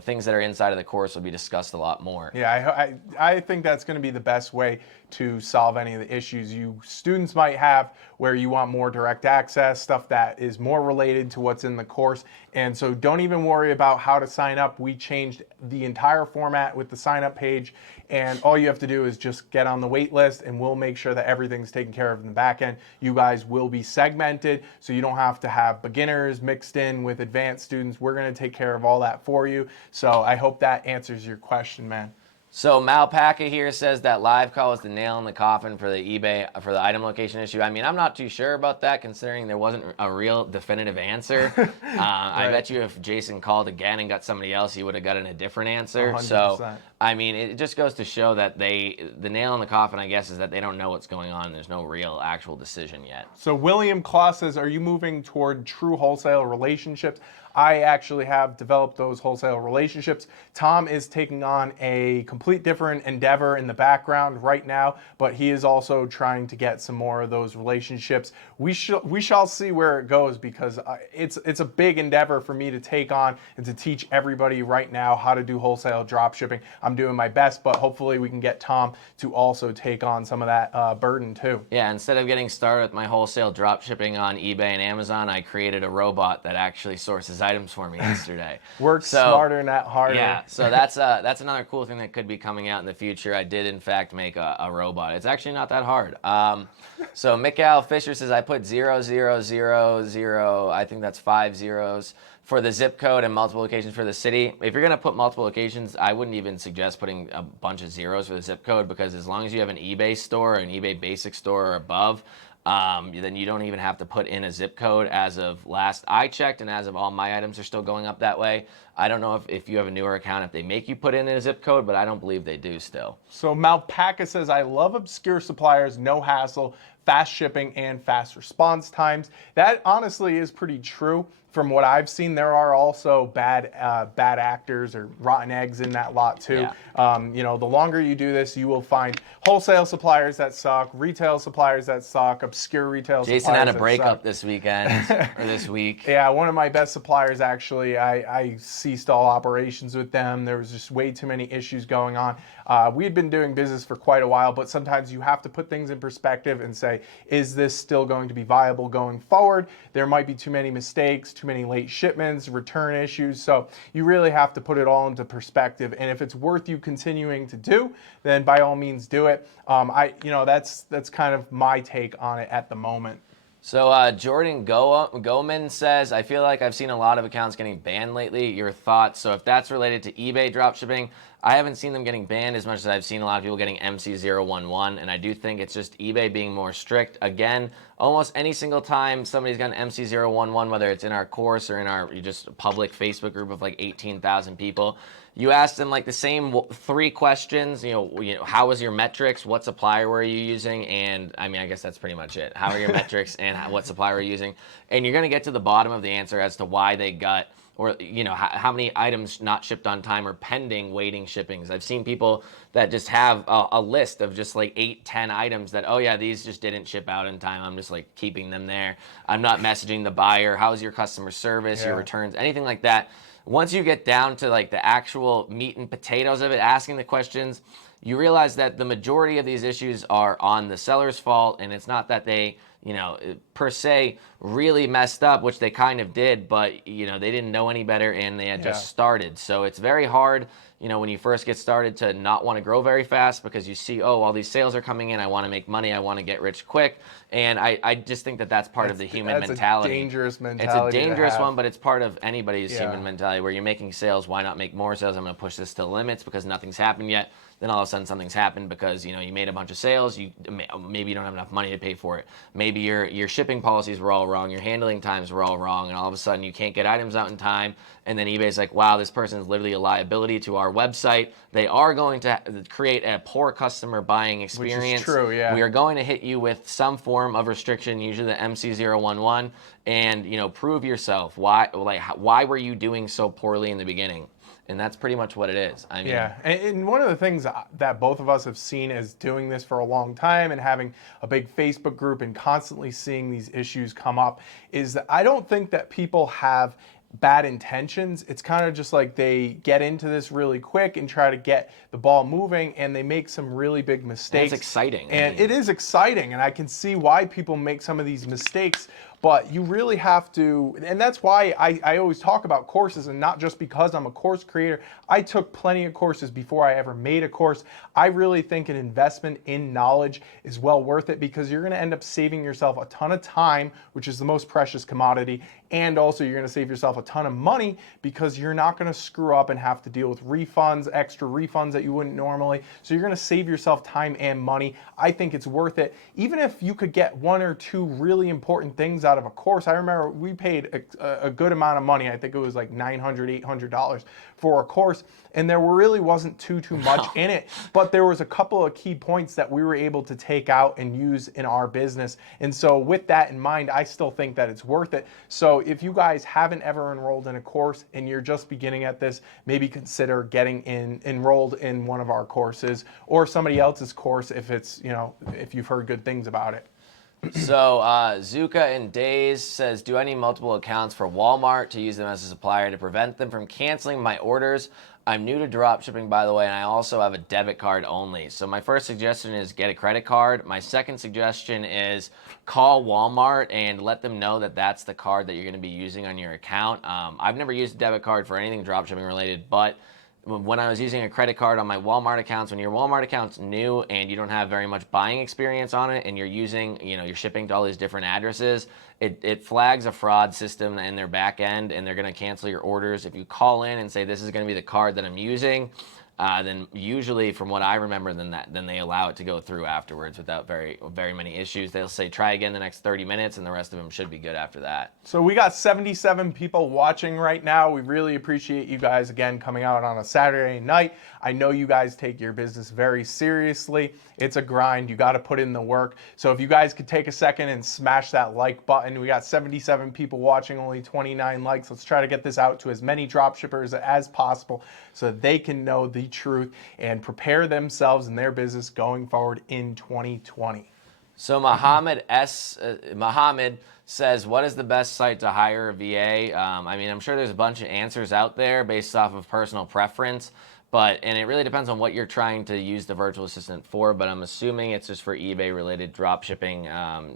things that are inside of the course will be discussed a lot more. Yeah, I think that's going to be the best way to solve any of the issues you students might have, where you want more direct access, stuff that is more related to what's in the course. And so don't even worry about how to sign up. We changed the entire format with the sign up page, and all you have to do is just get on the wait list, and we'll make sure that everything's taken care of in the back end. You guys will be segmented, so you don't have to have beginners mixed in with advanced students. We're going to take care of all that for you. So I hope that answers your question, man. So Malpaca here says that live call was the nail in the coffin for the eBay, for the item location issue. I mean, I'm not too sure about that, considering there wasn't a real definitive answer. Right. I bet you if Jason called again and got somebody else, he would have gotten a different answer. 100%. So, I mean, it just goes to show that the nail in the coffin, I guess, is that they don't know what's going on. There's no real actual decision yet. So William Claus says, are you moving toward true wholesale relationships? I actually have developed those wholesale relationships. Tom is taking on a complete different endeavor in the background right now, but he is also trying to get some more of those relationships. We shall see where it goes, because it's a big endeavor for me to take on and to teach everybody right now how to do wholesale drop shipping. I'm doing my best, but hopefully we can get Tom to also take on some of that burden too. Yeah, instead of getting started with my wholesale drop shipping on eBay and Amazon, I created a robot that actually sources items for me yesterday. Work smarter, not harder. Yeah, so that's another cool thing that could be coming out in the future. I did in fact make a robot. It's actually not that hard. So Mikael Fisher says, I put 0000, I think that's 5 zeros, for the zip code and multiple locations for the city. If you're going to put multiple locations, I wouldn't even suggest putting a bunch of zeros for the zip code, because as long as you have an eBay store, an eBay basic store or above, then you don't even have to put in a zip code. As of last I checked, and as of all my items are still going up that way. I don't know if you have a newer account, if they make you put in a zip code, but I don't believe they do still. So Malpaca says, I love obscure suppliers, no hassle, fast shipping, and fast response times. That honestly is pretty true. From what I've seen, there are also bad actors or rotten eggs in that lot too. Yeah. The longer you do this, you will find wholesale suppliers that suck, retail suppliers that suck, obscure retail suppliers. Jason had a breakup this weekend or this week. Yeah, one of my best suppliers actually, I ceased all operations with them. There was just way too many issues going on. We had been doing business for quite a while, but sometimes you have to put things in perspective and say, is this still going to be viable going forward? There might be too many mistakes, too many late shipments, return issues. So you really have to put it all into perspective. And if it's worth you continuing to do, then by all means do it. That's kind of my take on it at the moment. So Jordan Goman says, I feel like I've seen a lot of accounts getting banned lately. Your thoughts? So if that's related to eBay dropshipping, I haven't seen them getting banned as much as I've seen a lot of people getting MC011, and I do think it's just eBay being more strict. Again, almost any single time somebody's got an MC011, whether it's in our course or in our just public Facebook group of like 18,000 people, you ask them like the same three questions. How was your metrics? What supplier were you using? And I mean, I guess that's pretty much it. How are your metrics and what supplier were you using? And you're going to get to the bottom of the answer as to why they got, or how many items not shipped on time or pending waiting shippings. I've seen people that just have a list of just like 8-10 items that, oh yeah, these just didn't ship out in time. I'm just like keeping them there. I'm not messaging the buyer. How's your customer service, your returns, anything like that. Once you get down to like the actual meat and potatoes of it, asking the questions, you realize that the majority of these issues are on the seller's fault, and it's not that they, per se really messed up, which they kind of did, but they didn't know any better and they had just started. So it's very hard, when you first get started, to not want to grow very fast because you see, oh, all these sales are coming in, I want to make money, I want to get rich quick. And I just think that that's part of the human mentality. It's a dangerous mentality. It's a dangerous one, but it's part of anybody's human mentality where you're making sales. Why not make more sales? I'm going to push this to the limits because nothing's happened yet. Then all of a sudden something's happened because you made a bunch of sales. Maybe you don't have enough money to pay for it. Maybe your shipping policies were all wrong. Your handling times were all wrong, and all of a sudden you can't get items out in time. And then eBay's like, wow, this person is literally a liability to our website. They are going to create a poor customer buying experience. Which is true, yeah. We are going to hit you with some form of restriction, usually the MC011, and prove yourself. Why were you doing so poorly in the beginning? And that's pretty much what it is. I mean, yeah, and one of the things that both of us have seen as doing this for a long time and having a big Facebook group and constantly seeing these issues come up is that I don't think that people have bad intentions. It's kind of just like they get into this really quick and try to get the ball moving, and they make some really big mistakes. It's exciting. And it is exciting, and I can see why people make some of these mistakes. But you really have to, and that's why I always talk about courses, and not just because I'm a course creator. I took plenty of courses before I ever made a course. I really think an investment in knowledge is well worth it because you're gonna end up saving yourself a ton of time, which is the most precious commodity, and also you're gonna save yourself a ton of money because you're not gonna screw up and have to deal with refunds, extra refunds that you wouldn't normally. So you're gonna save yourself time and money. I think it's worth it. Even if you could get one or two really important things out of a course. I remember we paid a good amount of money. I think it was like $900, $800 for a course, and there really wasn't too much in it, but there was a couple of key points that we were able to take out and use in our business. And so with that in mind, I still think that it's worth it. So if you guys haven't ever enrolled in a course and you're just beginning at this, maybe consider getting enrolled in one of our courses or somebody else's course if it's, if you've heard good things about it. So Zuka in Days says, do I need multiple accounts for Walmart to use them as a supplier to prevent them from canceling my orders? I'm new to dropshipping, by the way, and I also have a debit card only. So my first suggestion is get a credit card. My second suggestion is call Walmart and let them know that that's the card that you're going to be using on your account. I've never used a debit card for anything dropshipping related, but when I was using a credit card on my Walmart accounts, when your Walmart account's new and you don't have very much buying experience on it and you're using, you're shipping to all these different addresses, it flags a fraud system in their back end and they're going to cancel your orders. If you call in and say, this is going to be the card that I'm using, then usually, from what I remember, then they allow it to go through afterwards without very many issues. They'll say try again the next 30 minutes, and the rest of them should be good after that. So we got 77 people watching right now. We really appreciate you guys again coming out on a Saturday night. I know you guys take your business very seriously. It's a grind. You got to put in the work. So if you guys could take a second and smash that like button. We got 77 people watching, only 29 likes. Let's try to get this out to as many dropshippers as possible so that they can know the truth and prepare themselves and their business going forward in 2020. So Muhammad says, what is the best site to hire a VA? I mean, I'm sure there's a bunch of answers out there based off of personal preference, and it really depends on what you're trying to use the virtual assistant for, but I'm assuming it's just for eBay related drop shipping,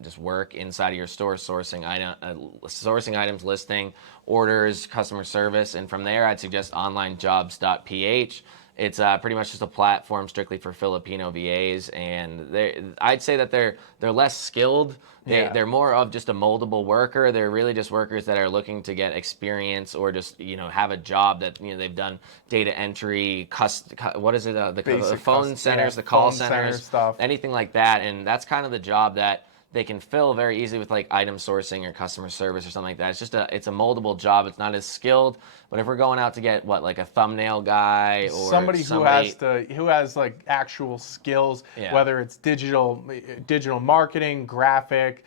just work inside of your store, sourcing items, listing, orders, customer service, and from there I'd suggest onlinejobs.ph. It's pretty much just a platform strictly for Filipino VAs, and I'd say that they're less skilled. They're more of just a moldable worker. They're really just workers that are looking to get experience or just have a job that they've done data entry, what is it? The phone centers, the call centers, stuff, anything like that, and that's kind of the job that they can fill very easily with like item sourcing or customer service or something like that. It's a moldable job. It's not as skilled. But if we're going out to get like a thumbnail guy or somebody who has like actual skills, whether it's digital marketing, graphic,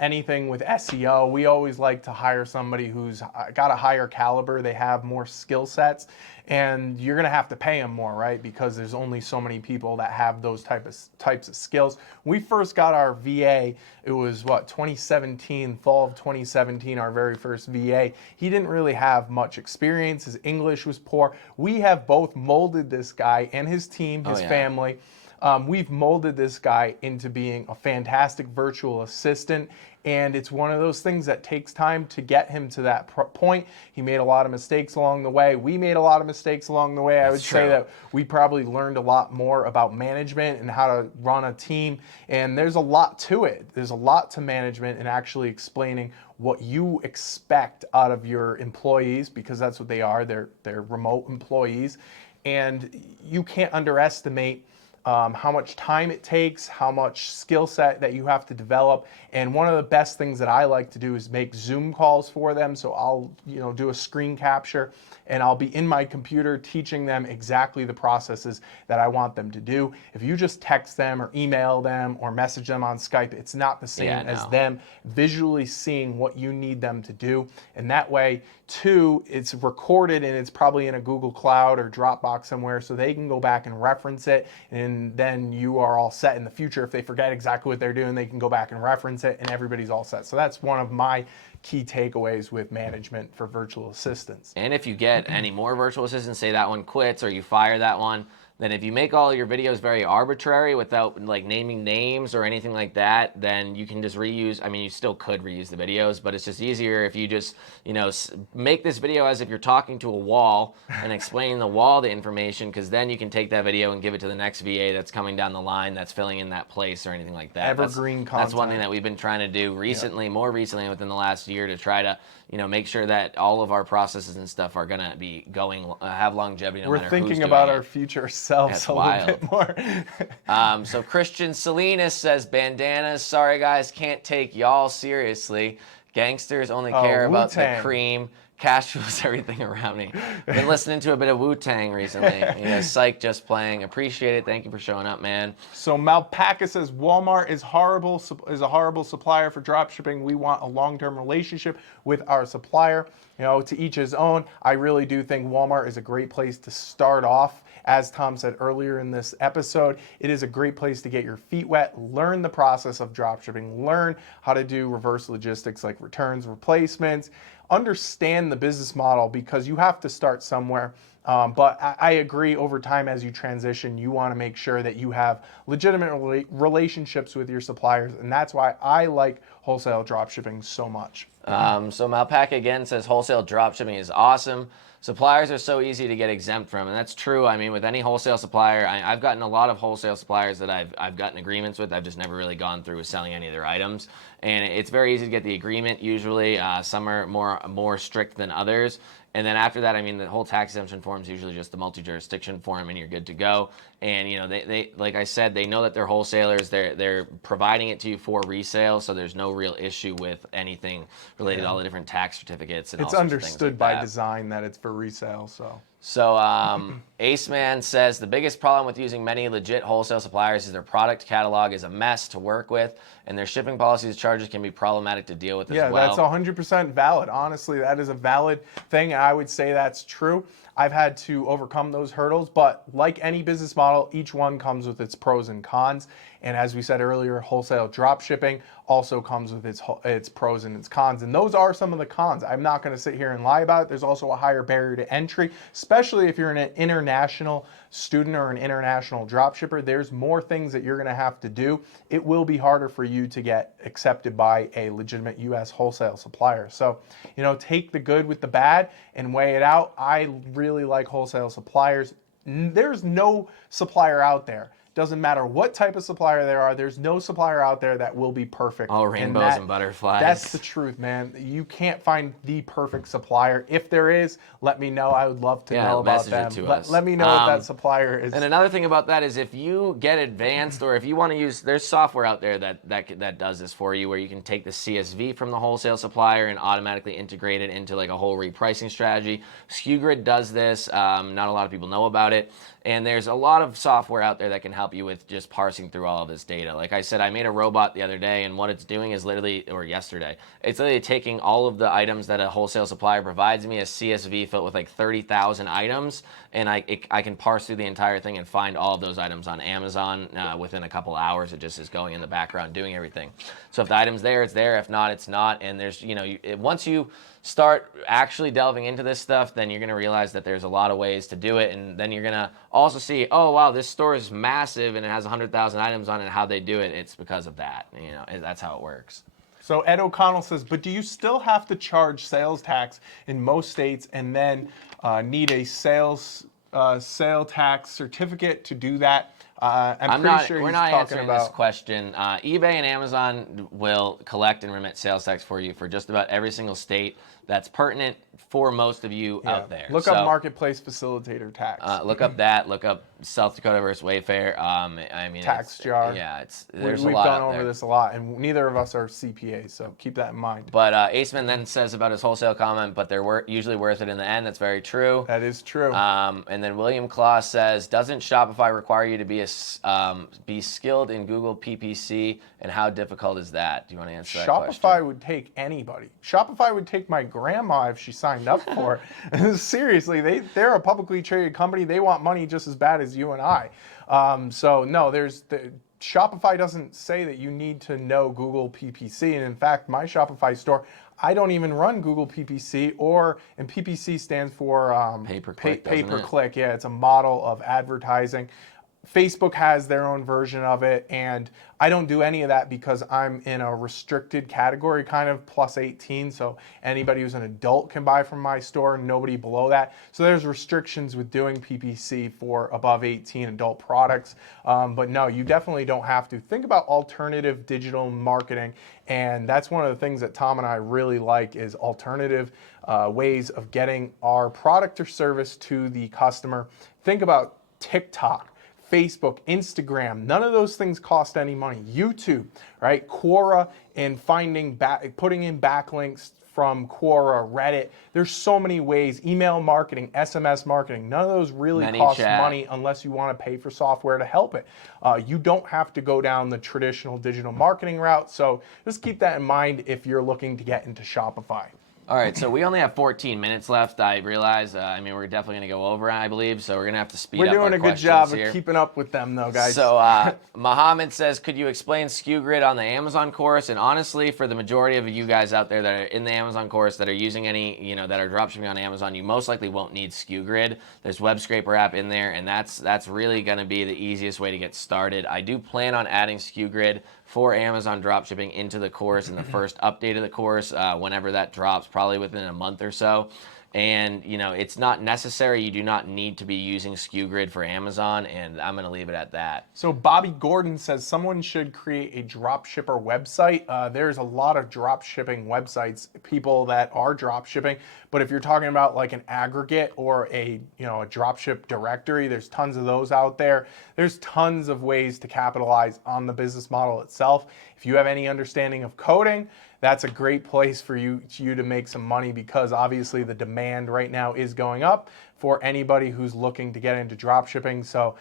anything with SEO, we always like to hire somebody who's got a higher caliber. They have more skill sets, and you're gonna have to pay them more, right? Because there's only so many people that have those types of skills. When we first got our VA, it was 2017, fall of 2017, our very first VA. He didn't really have much experience. His English was poor. We have both molded this guy and his team, his family. We've molded this guy into being a fantastic virtual assistant, and it's one of those things that takes time to get him to that point. He made a lot of mistakes along the way. We made a lot of mistakes along the way. I would say that we probably learned a lot more about management and how to run a team, and there's a lot to it. There's a lot to management and actually explaining what you expect out of your employees, because that's what they are. They're remote employees, and you can't underestimate how much time it takes, how much skill set that you have to develop. And one of the best things that I like to do is make Zoom calls for them. So I'll do a screen capture, and I'll be in my computer teaching them exactly the processes that I want them to do. If you just text them or email them or message them on Skype, it's not the same as them visually seeing what you need them to do. And that way, too, it's recorded and it's probably in a Google Cloud or Dropbox somewhere, so they can go back and reference it, and then you are all set in the future. If they forget exactly what they're doing, they can go back and reference it, and everybody's all set. So that's one of my key takeaways with management for virtual assistants. And if you get any more virtual assistants, say that one quits or you fire that one, then if you make all your videos very arbitrary without like naming names or anything like that, then you can just reuse. I mean, you still could reuse the videos, but it's just easier if you just, make this video as if you're talking to a wall and explaining the wall the information, because then you can take that video and give it to the next VA that's coming down the line that's filling in that place or anything like that. Evergreen content. That's one thing that we've been trying to do recently, more recently within the last year, to try to, make sure that all of our processes and stuff are going to be have longevity no matter who's doing it. We're thinking about our future selves a little bit more. So Christian Salinas says, bandanas, sorry guys, can't take y'all seriously. Gangsters only care about the cream. Cash rules everything around me. Been listening to a bit of Wu-Tang recently. Psych just playing. Appreciate it. Thank you for showing up, man. So Malpaca says Walmart is a horrible supplier for dropshipping. We want a long-term relationship with our supplier. To each his own. I really do think Walmart is a great place to start off. As Tom said earlier in this episode, it is a great place to get your feet wet, learn the process of dropshipping, learn how to do reverse logistics like returns, replacements, understand the business model, because you have to start somewhere. But I agree, over time as you transition, you want to make sure that you have legitimate relationships with your suppliers, and that's why I like wholesale dropshipping so much. So Malpaca again says wholesale dropshipping is awesome. Suppliers are so easy to get exempt from, and that's true. I mean, with any wholesale supplier, I've gotten a lot of wholesale suppliers that I've gotten agreements with. I've just never really gone through with selling any of their items, and it's very easy to get the agreement. Usually, some are more strict than others. And then after that, I mean, the whole tax exemption form is usually just the multi-jurisdiction form, and you're good to go. And they like I said, they know that they're wholesalers. They're providing it to you for resale, so there's no real issue with anything related to all the different tax certificates. And it's understood by design that it's for resale. So Ace Man says the biggest problem with using many legit wholesale suppliers is their product catalog is a mess to work with, and their shipping policies charges can be problematic to deal with as well. Yeah, that's 100% valid. Honestly, that is a valid thing. I would say that's true. I've had to overcome those hurdles, but like any business model, each one comes with its pros and cons. And as we said earlier, wholesale drop shipping also comes with its pros and its cons. And those are some of the cons. I'm not going to sit here and lie about it. There's also a higher barrier to entry, especially if you're an international student or an international drop shipper. There's more things that you're going to have to do. It will be harder for you to get accepted by a legitimate U.S. wholesale supplier. So, take the good with the bad and weigh it out. I really like wholesale suppliers. There's no supplier out there. Doesn't matter what type of supplier there are. There's no supplier out there that will be perfect. All rainbows and butterflies. That's the truth, man. You can't find the perfect supplier. If there is, let me know. I would love to know about them. Message it to us. Let me know what that supplier is. And another thing about that is if you get advanced, or if you want to use, there's software out there that does this for you, where you can take the CSV from the wholesale supplier and automatically integrate it into like a whole repricing strategy. SKUGrid does this. Not a lot of people know about it. And there's a lot of software out there that can help you with just parsing through all of this data. Like I said, I made a robot the other day, and what it's doing is literally, or yesterday, it's literally taking all of the items that a wholesale supplier provides me, a CSV filled with like 30,000 items, and I can parse through the entire thing and find all of those items on Amazon within a couple hours. It just is going in the background doing everything. So if the item's there, it's there. If not, it's not. And there's, once you start actually delving into this stuff, then you're going to realize that there's a lot of ways to do it. And then you're going to also see, oh, wow, this store is massive and it has 100,000 items on it. How they do it, it's because of that. That's how it works. So Ed O'Connell says, but do you still have to charge sales tax in most states and then need a sales tax certificate to do that? I'm pretty sure we're not answering this question. eBay and Amazon will collect and remit sales tax for you for just about every single state that's pertinent for most of you out there. Look up marketplace facilitator tax. Look up that. Look up South Dakota versus Wayfair. Tax jar. Yeah, we've gone over this a lot, and neither of us are CPAs, so keep that in mind. But Aceman then says about his wholesale comment, but they're usually worth it in the end. That's very true. That is true. And then William Claus says, doesn't Shopify require you to be skilled in Google PPC, and how difficult is that? Do you want to answer that question? Shopify would take anybody. Shopify would take my grandma if she signed up for it. Seriously, they're a publicly traded company. They want money just as bad as you and I. So no, Shopify doesn't say that you need to know Google PPC. And in fact, my Shopify store, I don't even run Google PPC, and PPC stands for pay-per-click. Yeah, it's a model of advertising. Facebook has their own version of it, and I don't do any of that because I'm in a restricted category, kind of plus 18, so anybody who's an adult can buy from my store, nobody below that. So there's restrictions with doing PPC for above 18 adult products, but no, you definitely don't have to. Think about alternative digital marketing, and that's one of the things that Tom and I really like is alternative ways of getting our product or service to the customer. Think about TikTok, Facebook, Instagram, none of those things cost any money. YouTube, right? Quora and putting in backlinks from Quora, Reddit. There's so many ways. Email marketing, SMS marketing, none of those really cost money unless you want to pay for software to help it. You don't have to go down the traditional digital marketing route. So just keep that in mind if you're looking to get into Shopify. All right, so we only have 14 minutes left. I realize, we're definitely going to go over, I believe, so we're going to have to speed up our questions here. We're doing a good job of keeping up with them, though, guys. So Mohammed says, could you explain SKUGrid on the Amazon course? And honestly, for the majority of you guys out there that are in the Amazon course that are using any, that are dropshipping on Amazon, you most likely won't need SKUGrid. There's Web Scraper app in there, and that's really going to be the easiest way to get started. I do plan on adding SKUGrid for Amazon dropshipping into the course in the first update of the course, whenever that drops, probably within a month or so. And, it's not necessary. You do not need to be using SKUGrid for Amazon, and I'm going to leave it at that. So Bobby Gordon says someone should create a dropshipper website. There's a lot of dropshipping websites, people that are dropshipping, but if you're talking about like an aggregate or a dropship directory, there's tons of those out there. There's tons of ways to capitalize on the business model itself. If you have any understanding of coding, that's a great place for you to make some money, because obviously the demand right now is going up for anybody who's looking to get into dropshipping. So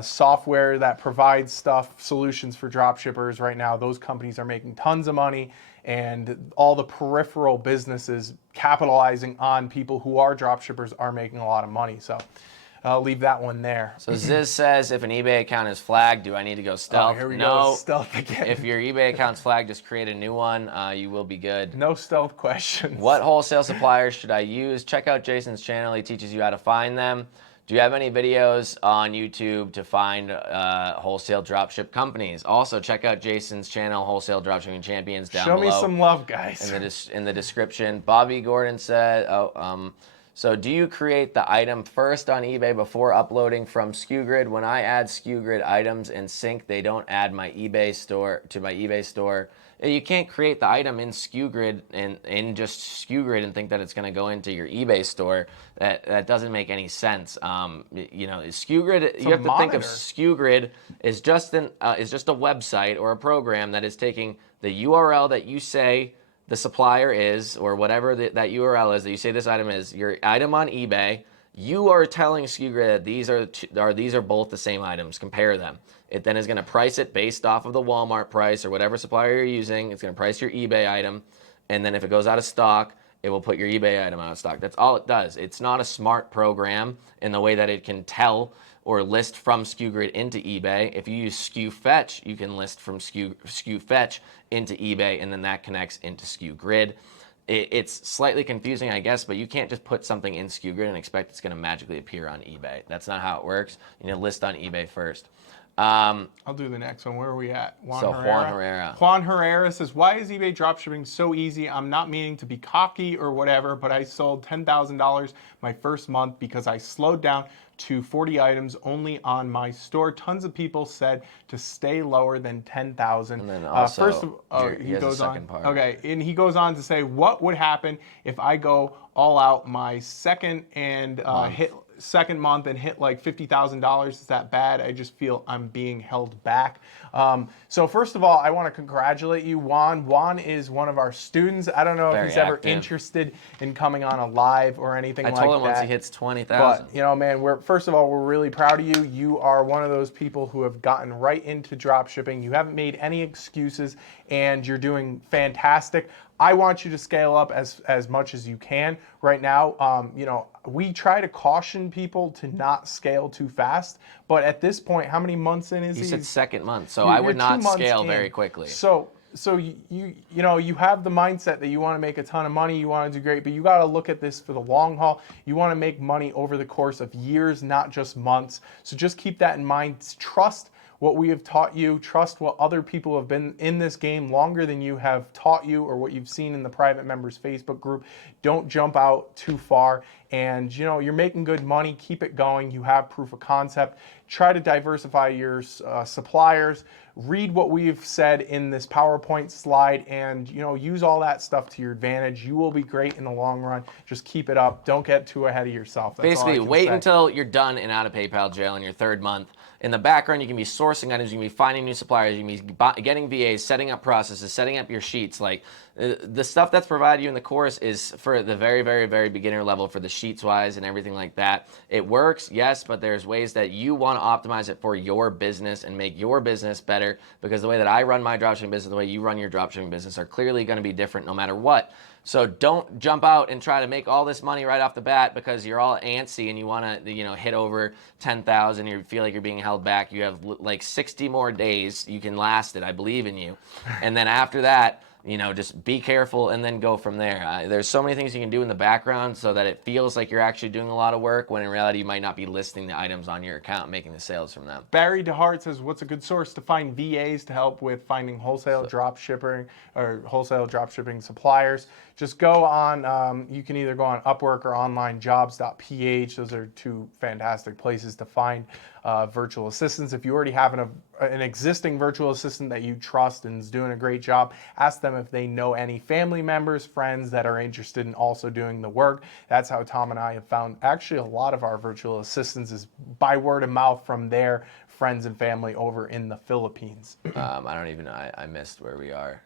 software that provides solutions for dropshippers right now, those companies are making tons of money, and all the peripheral businesses capitalizing on people who are dropshippers are making a lot of money. So I'll leave that one there. So Ziz says, if an eBay account is flagged, do I need to go stealth? Oh, here we go, stealth again. If your eBay account's flagged, just create a new one. You will be good. No stealth questions. What wholesale suppliers should I use? Check out Jason's channel. He teaches you how to find them. Do you have any videos on YouTube to find wholesale dropship companies? Also, check out Jason's channel, Wholesale Dropshipping Champions, down below. Show me some love, guys. In the description. Bobby Gordon said, So do you create the item first on eBay before uploading from SKU When I add SKU items in sync, they don't add my eBay store to my eBay store. You can't create the item in SKU and in just SKU and think that it's going to go into your eBay store. That doesn't make any sense. You know, SKU you have to think of SKU is just a website or a program that is taking the URL that you say the supplier is, or whatever that URL is that you say this item is, your item on eBay. You are telling SKU that these are both the same items. Compare them. It then is going to price it based off of the Walmart price or whatever supplier you're using. It's going to price your eBay item, and then if it goes out of stock, it will put your eBay item out of stock. That's all it does. It's not a smart program in the way that it can tell or list from SKU into eBay. If you use SKU Fetch, you can list from SKU Fetch into eBay, and then that connects into SKU It's slightly confusing, I guess, but you can't just put something in SKU and expect it's going to magically appear on eBay. That's not how it works. You need to list on eBay first. I'll do the next one. Where are we at? Juan Herrera. Juan Herrera says, why is eBay dropshipping so easy? I'm not meaning to be cocky or whatever, but I sold $10,000 my first month because I slowed down to 40 items only on my store. Tons of people said to stay lower than 10,000. And then also, he goes on. Part. Okay, and he goes on to say, what would happen if I go all out my second month and hit like $50,000? Is that bad? I just feel I'm being held back. So first of all, I want to congratulate you, Juan. Juan is one of our students. I don't know if he's ever interested in coming on a live or anything like that. I told him once he hits 20,000. But, you know, man, first of all, we're really proud of you. You are one of those people who have gotten right into drop shipping. You haven't made any excuses, and you're doing fantastic. I want you to scale up as much as you can right now. You know, we try to caution people to not scale too fast, but at this point, how many months in is he? He said second month, so I would not scale very quickly. So you know, you have the mindset that you want to make a ton of money, you want to do great, but you got to look at this for the long haul. You want to make money over the course of years, not just months. So just keep that in mind. Trust what we have taught you. Trust what other people have been in this game longer than you have taught you, or what you've seen in the private members Facebook group. Don't jump out too far. And you know, you're making good money. Keep it going. You have proof of concept. Try to diversify your suppliers. Read what we've said in this PowerPoint slide, and you know, use all that stuff to your advantage. You will be great in the long run. Just keep it up. Don't get too ahead of yourself. That's basically wait until you're done and out of PayPal jail in your third month. In the background, you can be sourcing items, you can be finding new suppliers, you can be getting VAs, setting up processes, setting up your sheets. Like the stuff that's provided you in the course is for the very, very, very beginner level, for the sheets wise and everything like that. It works, yes, but there's ways that you want to optimize it for your business and make your business better, because the way that I run my dropshipping business, the way you run your dropshipping business are clearly going to be different no matter what. So don't jump out and try to make all this money right off the bat because you're all antsy and you want to, you know, hit over 10,000. You feel like you're being held back. You have like 60 more days. You can last it. I believe in you. And then after that, you know, just be careful and then go from there. There's so many things you can do in the background so that it feels like you're actually doing a lot of work, when in reality you might not be listing the items on your account and making the sales from them. Barry DeHart says, what's a good source to find VAs to help with finding wholesale drop shipping or wholesale drop shipping suppliers? Just go on, you can either go on Upwork or onlinejobs.ph. Those are two fantastic places to find virtual assistants. If you already have an existing virtual assistant that you trust and is doing a great job, ask them if they know any family members, friends that are interested in also doing the work. That's how Tom and I have found actually a lot of our virtual assistants is by word of mouth from their friends and family over in the Philippines. I don't even know. I missed where we are.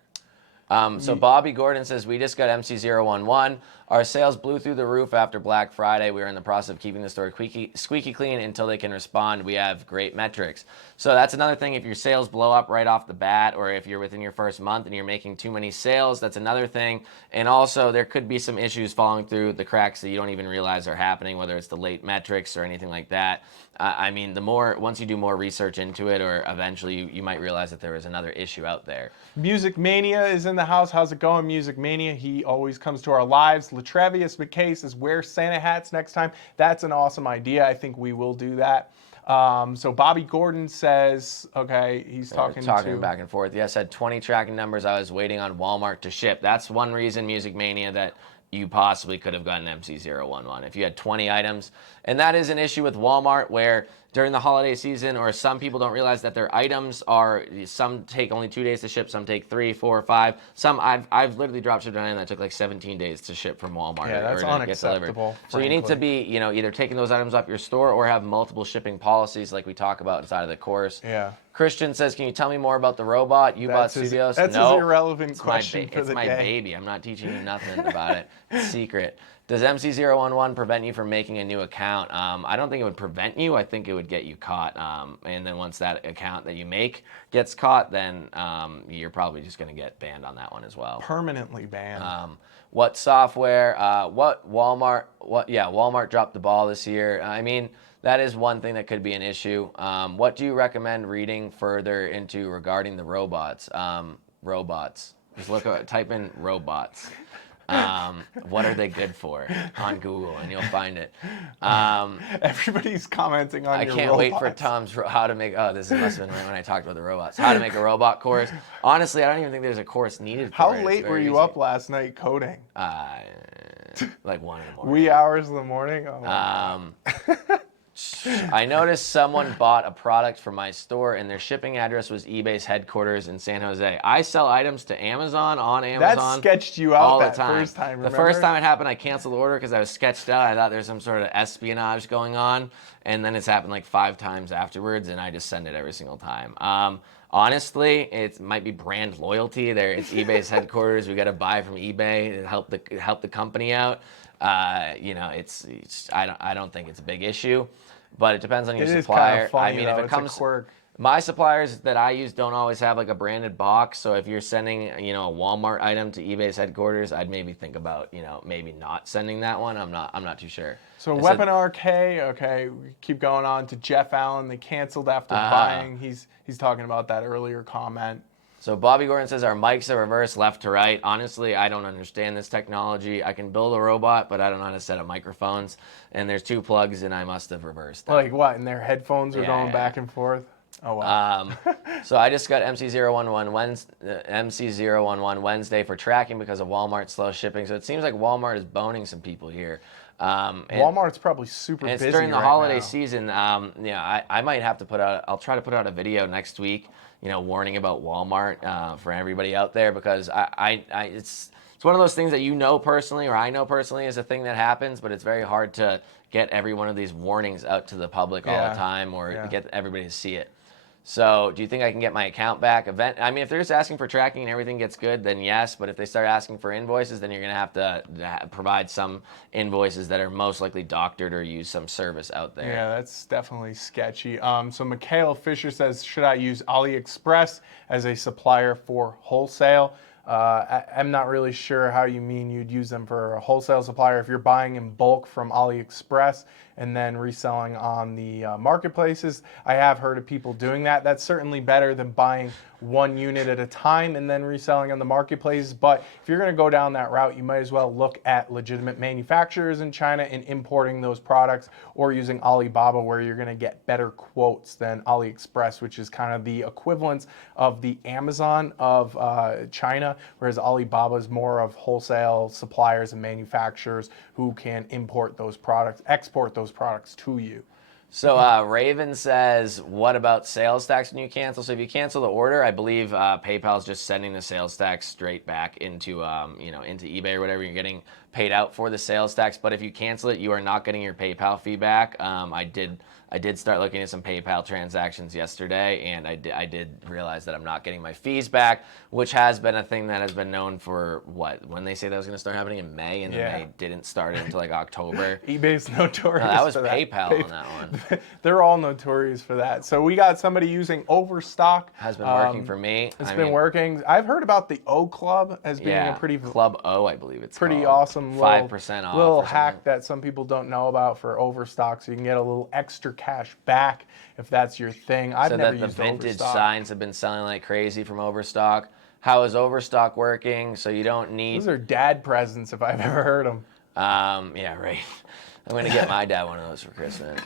So Bobby Gordon says, we just got MC011. Our sales blew through the roof after Black Friday. We are in the process of keeping the store squeaky clean until they can respond. We have great metrics. So that's another thing. If your sales blow up right off the bat, or if you're within your first month and you're making too many sales, that's another thing. And also there could be some issues falling through the cracks that you don't even realize are happening, whether it's the late metrics or anything like that. I mean, once you do more research into it, or eventually you might realize that there is another issue out there. Music Mania is in the house. How's it going, Music Mania? He always comes to our lives. Latrevius McKay says, wear Santa hats next time. That's an awesome idea. I think we will do that. So Bobby Gordon says, okay, he's talking back and forth. Yes, I had 20 tracking numbers. I was waiting on Walmart to ship. That's one reason, Music Mania, that you possibly could have gotten MC011 if you had 20 items. And that is an issue with Walmart where during the holiday season, or some people don't realize that their items are, some take only 2 days to ship, some take 3, 4, 5. Some I've literally drop shipped an item that took like 17 days to ship from Walmart. Yeah, that's or to get delivered. unacceptable. So you need to be, either taking those items off your store or have multiple shipping policies like we talk about inside of the course. Yeah. Christian says, can you tell me more about the robot you bought Studios? That's No, his irrelevant question for it's the my day. baby. I'm not teaching you nothing about it. It's secret. Does MC011 prevent you from making a new account? I don't think it would prevent you. I think it would get you caught. And then once that account that you make gets caught, then you're probably just going to get banned on that one as well. Permanently banned. What software? Walmart dropped the ball this year. I mean, that is one thing that could be an issue. What do you recommend reading further into regarding the robots? Robots. Just type in robots. What are they good for on Google, and you'll find it. Everybody's commenting on your I can't robots. wait for Tom's how to make. Oh, this must have been right when I talked about the robots. How to make a robot course. Honestly, I don't even think there's a course needed for it. How late were you easy. up last night coding? Like 1 in the morning. Wee hours in the morning? Oh, my God. I noticed someone bought a product from my store and their shipping address was eBay's headquarters in San Jose. I sell items to Amazon on Amazon. That sketched you out all that the time. first time, remember? The first time it happened, I canceled the order because I was sketched out. I thought there's some sort of espionage going on. And then it's happened like 5 times afterwards, and I just send it every single time. Honestly, it might be brand loyalty. It's eBay's headquarters. We got to buy from eBay to help the company out. I don't think it's a big issue. But it depends on your supplier. Kind of funny, I mean, though. if it It's a comes, quirk. my suppliers that I use don't always have like a branded box. So if you're sending, a Walmart item to eBay's headquarters, I'd maybe think about, maybe not sending that one. I'm not too sure. So Webinar K, okay, we keep going on to Jeff Allen. They canceled after buying. He's talking about that earlier comment. So Bobby Gordon says our mics are reversed left to right. Honestly, I don't understand this technology. I can build a robot, but I don't know how to set up microphones. And there's 2 plugs, and I must have reversed them. Like what? And their headphones are going back and forth? Oh, wow. So I just got MC011 Wednesday for tracking because of Walmart's slow shipping. So it seems like Walmart is boning some people here. Walmart's probably super busy during the right holiday now. season. I might have to I'll try to put out a video next week, warning about Walmart for everybody out there, because it's one of those things that personally, or I know personally, is a thing that happens, but it's very hard to get every one of these warnings out to the public all the time, or get everybody to see it. So do you think I can get my account back? I mean, if they're just asking for tracking and everything gets good, then yes. But if they start asking for invoices, then you're going to have to provide some invoices that are most likely doctored or use some service out there. Yeah, that's definitely sketchy. So Mikhail Fisher says, should I use AliExpress as a supplier for wholesale? I'm not really sure how you mean you'd use them for a wholesale supplier. If you're buying in bulk from AliExpress and then reselling on the marketplaces, I have heard of people doing that. That's certainly better than buying one unit at a time and then reselling on the marketplaces. But if you're going to go down that route, you might as well look at legitimate manufacturers in China and importing those products, or using Alibaba, where you're going to get better quotes than AliExpress, which is kind of the equivalent of the Amazon of China, whereas Alibaba is more of wholesale suppliers and manufacturers who can export those products to you. So Raven says, what about sales tax when you cancel? So if you cancel the order, I believe PayPal is just sending the sales tax straight back into into eBay or whatever. You're getting paid out for the sales tax. But if you cancel it, you are not getting your PayPal fee back. I did start looking at some PayPal transactions yesterday, and I did realize that I'm not getting my fees back, which has been a thing that has been known for when they say that was going to start happening in May, and then they didn't start it until like October. eBay's notorious. No, that was for PayPal that. on that one. They're all notorious for that. So we got somebody using Overstock. Has been working for me. It's been working. I've heard about the O Club as being a pretty Club O, I believe it's pretty called. awesome 5% off. Little hack that some people don't know about for Overstock, so you can get a little extra cash back if that's your thing. I've never used the vintage Overstock. signs have been selling like crazy from Overstock. How is Overstock working? So you don't need. Those are dad presents if I've ever heard them. Yeah, right. I'm gonna get my dad one of those for Christmas.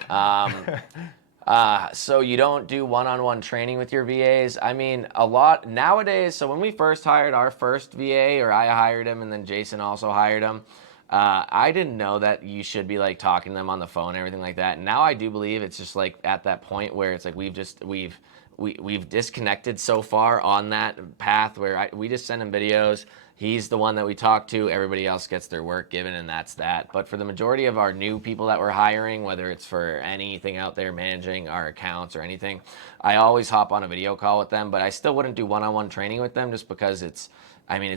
So you don't do one-on-one training with your VAs. I mean, a lot nowadays. So when we first hired our first VA, or I hired him, and then Jason also hired him. I didn't know that you should be like talking to them on the phone and everything like that. Now I do believe it's just like at that point where it's like we've disconnected so far on that path where we just send him videos. He's the one that we talk to. Everybody else gets their work given, and that's that. But for the majority of our new people that we're hiring, whether it's for anything out there, managing our accounts or anything, I always hop on a video call with them. But I still wouldn't do one-on-one training with them just because it's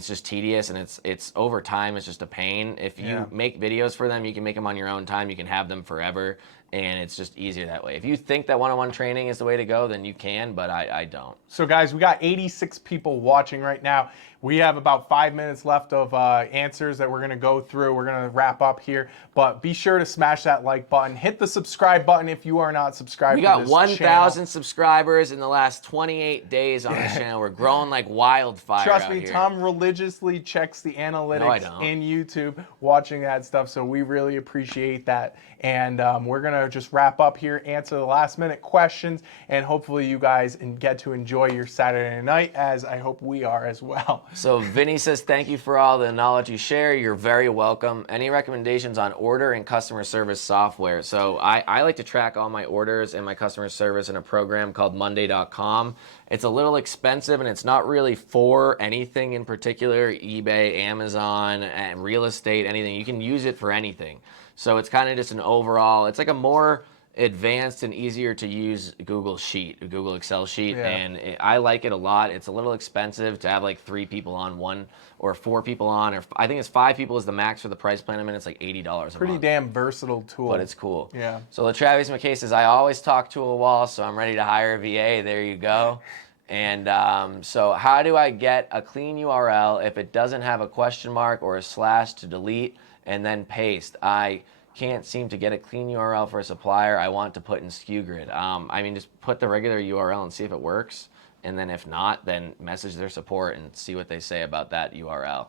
just tedious, and it's over time. It's just a pain. If you make videos for them, you can make them on your own time. You can have them forever, and it's just easier that way. If you think that one-on-one training is the way to go, then you can, but I don't. So guys, we got 86 people watching right now. We have about 5 minutes left of answers that we're going to go through. We're going to wrap up here, but be sure to smash that like button. Hit the subscribe button if you are not subscribed. We got 1,000 subscribers in the last 28 days on this channel. We're growing like wildfire. Trust me, here. Tom religiously checks the analytics in YouTube, watching that stuff. So we really appreciate that. And we're going to just wrap up here, answer the last minute questions, and hopefully you guys get to enjoy your Saturday night, as I hope we are as well. So Vinny says, thank you for all the knowledge you share. You're very welcome. Any recommendations on order and customer service software? So I like to track all my orders and my customer service in a program called Monday.com. It's a little expensive, and it's not really for anything in particular, eBay, Amazon, and real estate, anything. You can use it for anything. So it's kind of just an overall, it's like a more advanced and easier to use Google Excel sheet, and I like it a lot. It's a little expensive to have like 3 people on one, or 4 people on, or I think it's 5 people is the max for the price plan. I mean, it's like $80 a month. Pretty damn versatile tool. But it's cool. Yeah. So Travis McKay says, I always talk to a wall, so I'm ready to hire a VA. There you go. And so how do I get a clean URL if it doesn't have a question mark or a slash to delete and then paste? I can't seem to get a clean URL for a supplier I want to put in SKU Grid. I mean, just put the regular URL and see if it works. And then if not, then message their support and see what they say about that URL.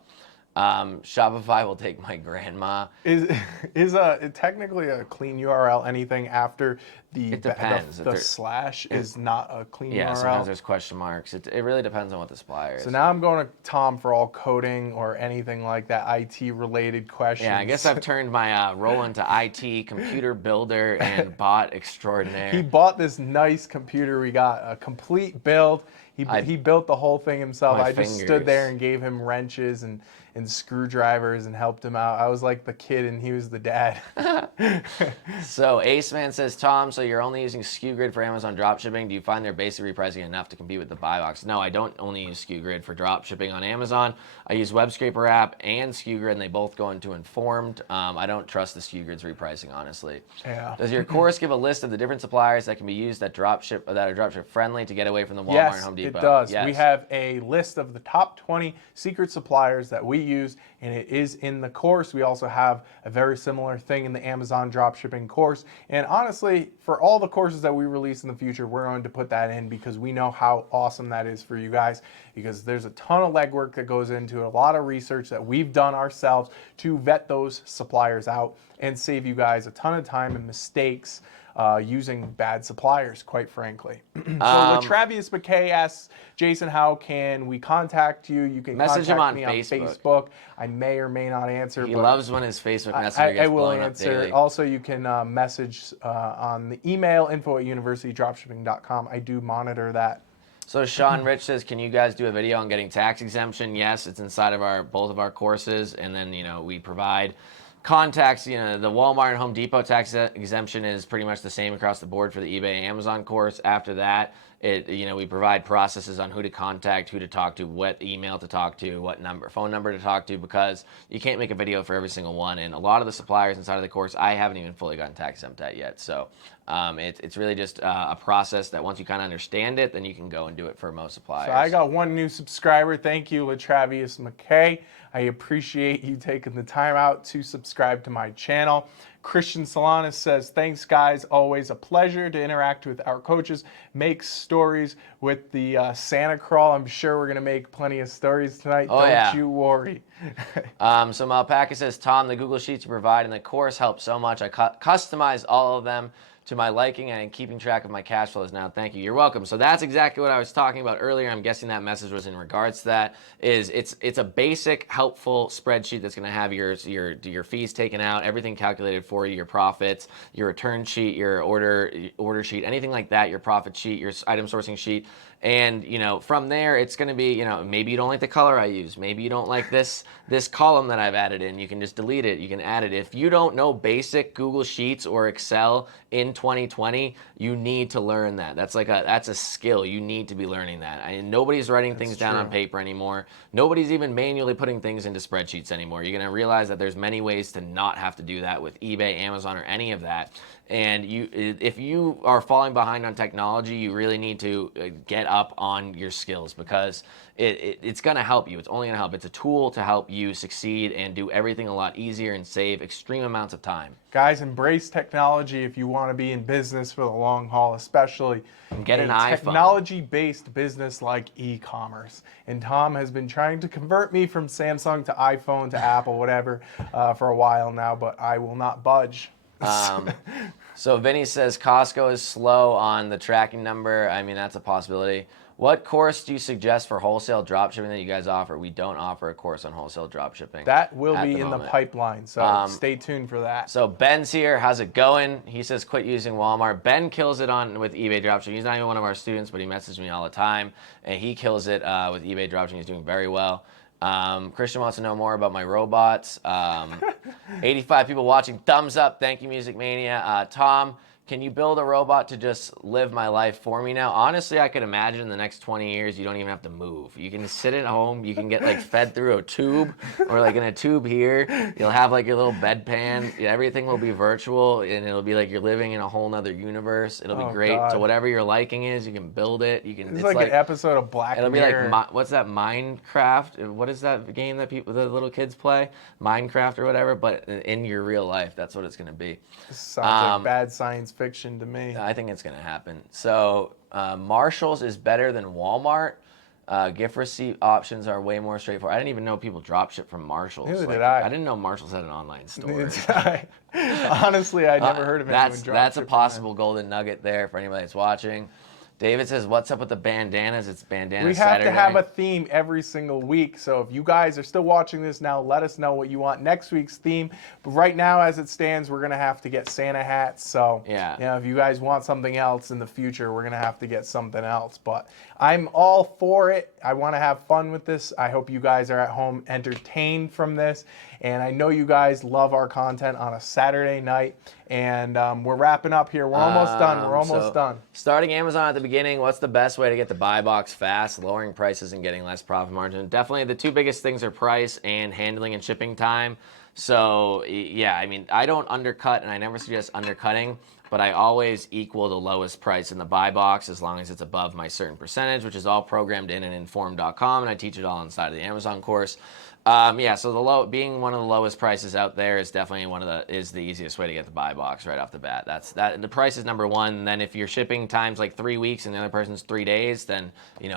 Shopify will take my grandma. Is technically a clean URL anything after the slash is not a clean URL? Yeah, sometimes there's question marks. It really depends on what the supplier is. So now I'm going to Tom for all coding or anything like that IT related questions. Yeah, I guess I've turned my role into IT, computer builder, and bot extraordinaire. He bought this nice computer. We got a complete build. He built the whole thing himself. I just stood there and gave him wrenches and screwdrivers and helped him out. I was like the kid and he was the dad. So Ace Man says, Tom, so you're only using SKU Grid for Amazon dropshipping. Do you find their basic repricing enough to compete with the buy box? No, I don't only use SKU Grid for dropshipping on Amazon. I use Web Scraper app and SKU Grid, and they both go into Informed. I don't trust the SKU Grid's repricing, honestly. Yeah. Does your course give a list of the different suppliers that can be used that are dropship friendly to get away from the Walmart and Home Depot? It does. Yes. We have a list of the top 20 secret suppliers that we use, and it is in the course. We also have a very similar thing in the Amazon dropshipping course. And honestly, for all the courses that we release in the future, we're going to put that in because we know how awesome that is for you guys, because there's a ton of legwork that goes into it, a lot of research that we've done ourselves to vet those suppliers out and save you guys a ton of time and mistakes using bad suppliers, quite frankly. So Travis McKay asks, Jason, how can we contact you? You can message him on me Facebook. on Facebook. I may or may not answer. He loves when his Facebook messenger gets blown up daily. I will answer. Also, you can message on the email, info@universitydropshipping.com. I do monitor that. So Sean Rich says, can you guys do a video on getting tax exemption? Yes, it's inside of both of our courses, and then we provide contacts. The Walmart and Home Depot tax exemption is pretty much the same across the board for the eBay and Amazon course. After that, we provide processes on who to contact, who to talk to, what email to talk to, what phone number to talk to, because you can't make a video for every single one. And a lot of the suppliers inside of the course, I haven't even fully gotten tax exempt at yet. So it's really just a process that once you kind of understand it, then you can go and do it for most suppliers. So I got one new subscriber. Thank you, Travis McKay. I appreciate you taking the time out to subscribe to my channel. Christian Solanas says, thanks guys, always a pleasure to interact with our coaches, make stories with the Santa crawl. I'm sure we're going to make plenty of stories tonight. Don't you worry. So Malpaca says, Tom, the Google Sheets you provide in the course help so much. I customize all of them to my liking and keeping track of my cash flows now. Thank you. You're welcome. So that's exactly what I was talking about earlier. I'm guessing that message was in regards to that. It's a basic, helpful spreadsheet that's going to have your fees taken out, everything calculated for you, your profits, your return sheet, your order sheet, anything like that, your profit sheet, your item sourcing sheet. And, from there, it's going to be, maybe you don't like the color I use. Maybe you don't like this column that I've added in. You can just delete it. You can add it. If you don't know basic Google Sheets or Excel in 2020, you need to learn that. That's a skill. You need to be learning that. Nobody's writing things down on paper anymore. Nobody's even manually putting things into spreadsheets anymore. You're going to realize that there's many ways to not have to do that with eBay, Amazon, or any of that. And if you are falling behind on technology, you really need to get up on your skills, because it's going to help you. It's only going to help. It's a tool to help you succeed and do everything a lot easier and save extreme amounts of time. Guys, embrace technology if you want to be in business for the long haul, especially get an iPhone. Technology-based business like e-commerce. And Tom has been trying to convert me from Samsung to iPhone to Apple, whatever, for a while now, but I will not budge. So Vinny says Costco is slow on the tracking number. I mean, that's a possibility. What course do you suggest for wholesale dropshipping that you guys offer? We don't offer a course on wholesale dropshipping. That will be in the pipeline, so stay tuned for that. So Ben's here. How's it going? He says quit using Walmart. Ben kills it with eBay dropshipping. He's not even one of our students, but he messages me all the time, and he kills it with eBay dropshipping. He's doing very well. Christian wants to know more about my robots. 85 people watching. Thumbs up. Thank you, Music Mania. Tom, can you build a robot to just live my life for me now? Honestly, I could imagine in the next 20 years, you don't even have to move. You can sit at home. You can get fed through a tube, or in a tube here. You'll have your little bedpan. Everything will be virtual, and it'll be you're living in a whole nother universe. It'll be great. God. So whatever your liking is, you can build it. You can. It's like an episode of Black Mirror. It'll be what's that, Minecraft? What is that game that the little kids play? Minecraft or whatever, but in your real life, that's what it's going to be. This sounds like bad science fiction to me. I think it's going to happen. So Marshall's is better than Walmart. Gift receipt options are way more straightforward. I didn't even know people drop ship from Marshall's. Neither did I. I didn't know Marshall's had an online store. Honestly, I never heard of anyone drop That's a ship possible golden nugget there for anybody that's watching. David says, what's up with the bandanas? It's bandana Saturday. We have to have a theme every single week. So if you guys are still watching this now, let us know what you want next week's theme. But right now, as it stands, we're going to have to get Santa hats. So yeah. If you guys want something else in the future, we're going to have to get something else. But I'm all for it. I want to have fun with this. I hope you guys are at home entertained from this. And I know you guys love our content on a Saturday night. And we're wrapping up here. We're almost done. We're almost done. Starting Amazon at the beginning, what's the best way to get the buy box fast, lowering prices and getting less profit margin? Definitely the two biggest things are price and handling and shipping time. So, yeah, I mean, I don't undercut, and I never suggest undercutting, but I always equal the lowest price in the buy box as long as it's above my certain percentage, which is all programmed in inform.com, and I teach it all inside of the Amazon course. So being one of the lowest prices out there is definitely is the easiest way to get the buy box right off the bat. The price is number one. And then if your shipping time's 3 weeks and the other person's 3 days, then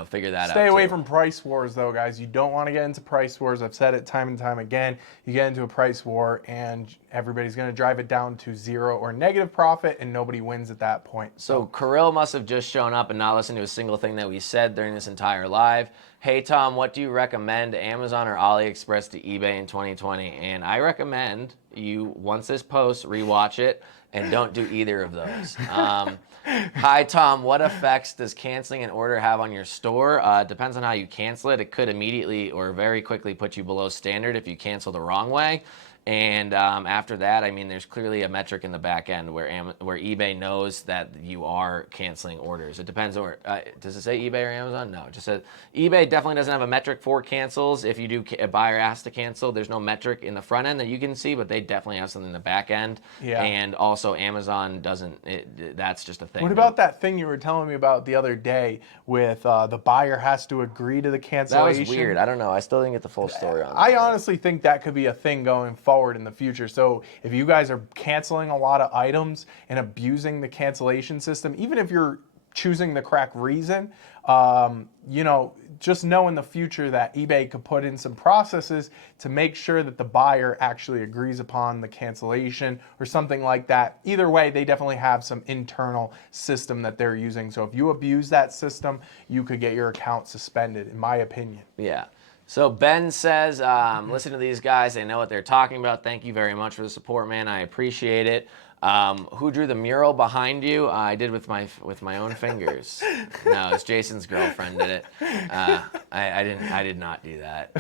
figure that out. Stay away from price wars, though, guys. You don't want to get into price wars. I've said it time and time again. You get into a price war, and everybody's going to drive it down to zero or negative profit, and nobody wins at that point. So Kirill must have just shown up and not listened to a single thing that we said during this entire live. Hey, Tom, what do you recommend, Amazon or AliExpress to eBay in 2020? And I recommend you, once this posts, rewatch it and don't do either of those. Hi, Tom. What effects does canceling an order have on your store? Depends on how you cancel it. It could immediately or very quickly put you below standard if you cancel the wrong way. And after that, I mean, there's clearly a metric in the back end where eBay knows that you are canceling orders. It depends on does it say eBay or Amazon? No, it just says eBay definitely doesn't have a metric for cancels. If you do, a buyer has to cancel. There's no metric in the front end that you can see, but they definitely have something in the back end. Yeah. And also Amazon doesn't. That's just a thing. What about that thing you were telling me about the other day with the buyer has to agree to the cancellation? That was weird. I don't know. I still didn't get the full story on that. I honestly think that could be a thing going forward in the future. So if you guys are canceling a lot of items and abusing the cancellation system, even if you're choosing the correct reason. You know, just know in the future that eBay could put in some processes to make sure that the buyer actually agrees upon the cancellation or something like that. Either way, they definitely have some internal system that they're using. So if you abuse that system, you could get your account suspended, in my opinion. Yeah. So Ben says, listen to these guys. They know what they're talking about. Thank you very much for the support, man. I appreciate it. Who drew the mural behind you? I did with my own fingers. No, it's Jason's girlfriend did it. I did not do that.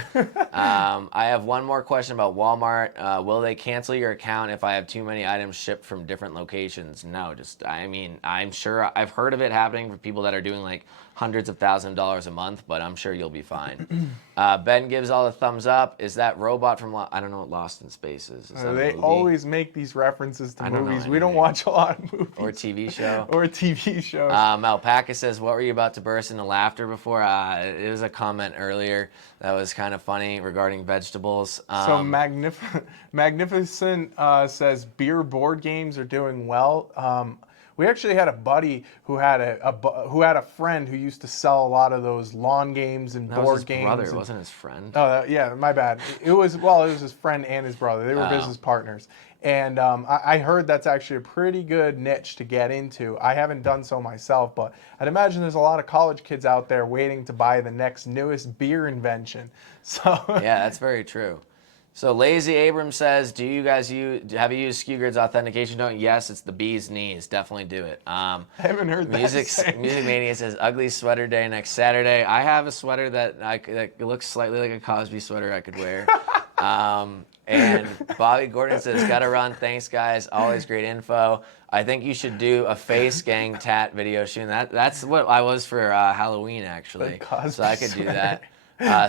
I have one more question about Walmart. Will they cancel your account if I have too many items shipped from different locations? No, I mean, I'm sure I've heard of it happening for people that are doing like hundreds of thousands of dollars a month, but I'm sure you'll be fine. Ben gives all the thumbs up. Is that robot from, I don't know what Lost in Space is. They always make these references to movies. We don't anything. watch a lot of movies. Or TV show. Or TV shows. Alpaca says, what were you about to burst into laughter before? It was a comment earlier that was kind of funny regarding vegetables. So Magnificent says, beer board games are doing well. We actually had a buddy who had a friend who used to sell a lot of those lawn games and That was board his games. brother, it wasn't his friend. Oh, yeah, my bad. It was his friend and his brother. They were business partners. And I heard that's actually a pretty good niche to get into. I haven't done so myself, but I'd imagine there's a lot of college kids out there waiting to buy the next newest beer invention. So Yeah, that's very true. So Lazy Abrams says, have you used SKU authentication? No, yes, it's the bee's knees. Definitely do it. I haven't heard that. Music Mania says, ugly sweater day next Saturday. I have a sweater that looks slightly like a Cosby sweater I could wear. And Bobby Gordon says, gotta run. Thanks, guys. Always great info. I think you should do a face gang tat video shooting. That's what I was for Halloween, actually. So I could do that.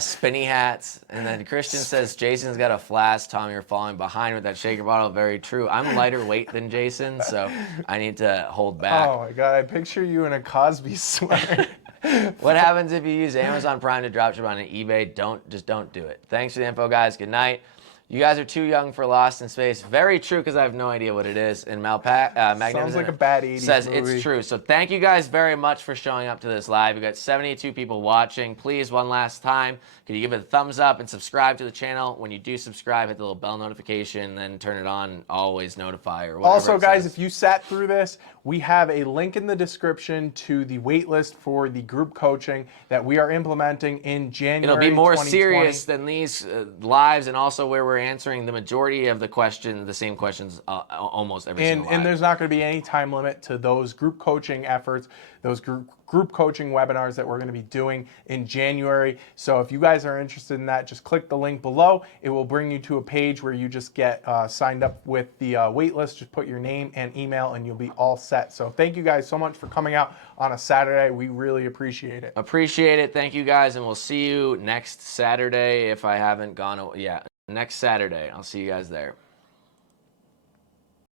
Spinny hats. And then Christian says, Jason's got a flask. Tom, you're falling behind with that shaker bottle. Very true. I'm lighter weight than Jason, so I need to hold back. Oh my God, I picture you in a Cosby sweater. What happens if you use Amazon Prime to dropship on eBay? Just don't do it. Thanks for the info, guys. Good night. You guys are too young for Lost in Space. Very true, because I have no idea what it is. And Magnificent Sounds like a bad 80s says movie. It's true. So thank you guys very much for showing up to this live. We've got 72 people watching. Please, one last time, could you give it a thumbs up and subscribe to the channel? When you do subscribe, hit the little bell notification, then turn it on, always notify, or whatever. Also, guys, if you sat through this, we have a link in the description to the waitlist for the group coaching that we are implementing in January. It'll be more 2020. serious than these lives, and also where we're answering the majority of the same questions almost every single live. And there's not going to be any time limit to those group coaching efforts, those group coaching webinars that we're going to be doing in January. So if you guys are interested in that, just click the link below. It will bring you to a page where you just get signed up with the waitlist. Just put your name and email and you'll be all set. So thank you guys so much for coming out on a Saturday. We really appreciate it. Appreciate it. Thank you guys, and we'll see you next Saturday if I haven't gone. Yeah, next Saturday. I'll see you guys there.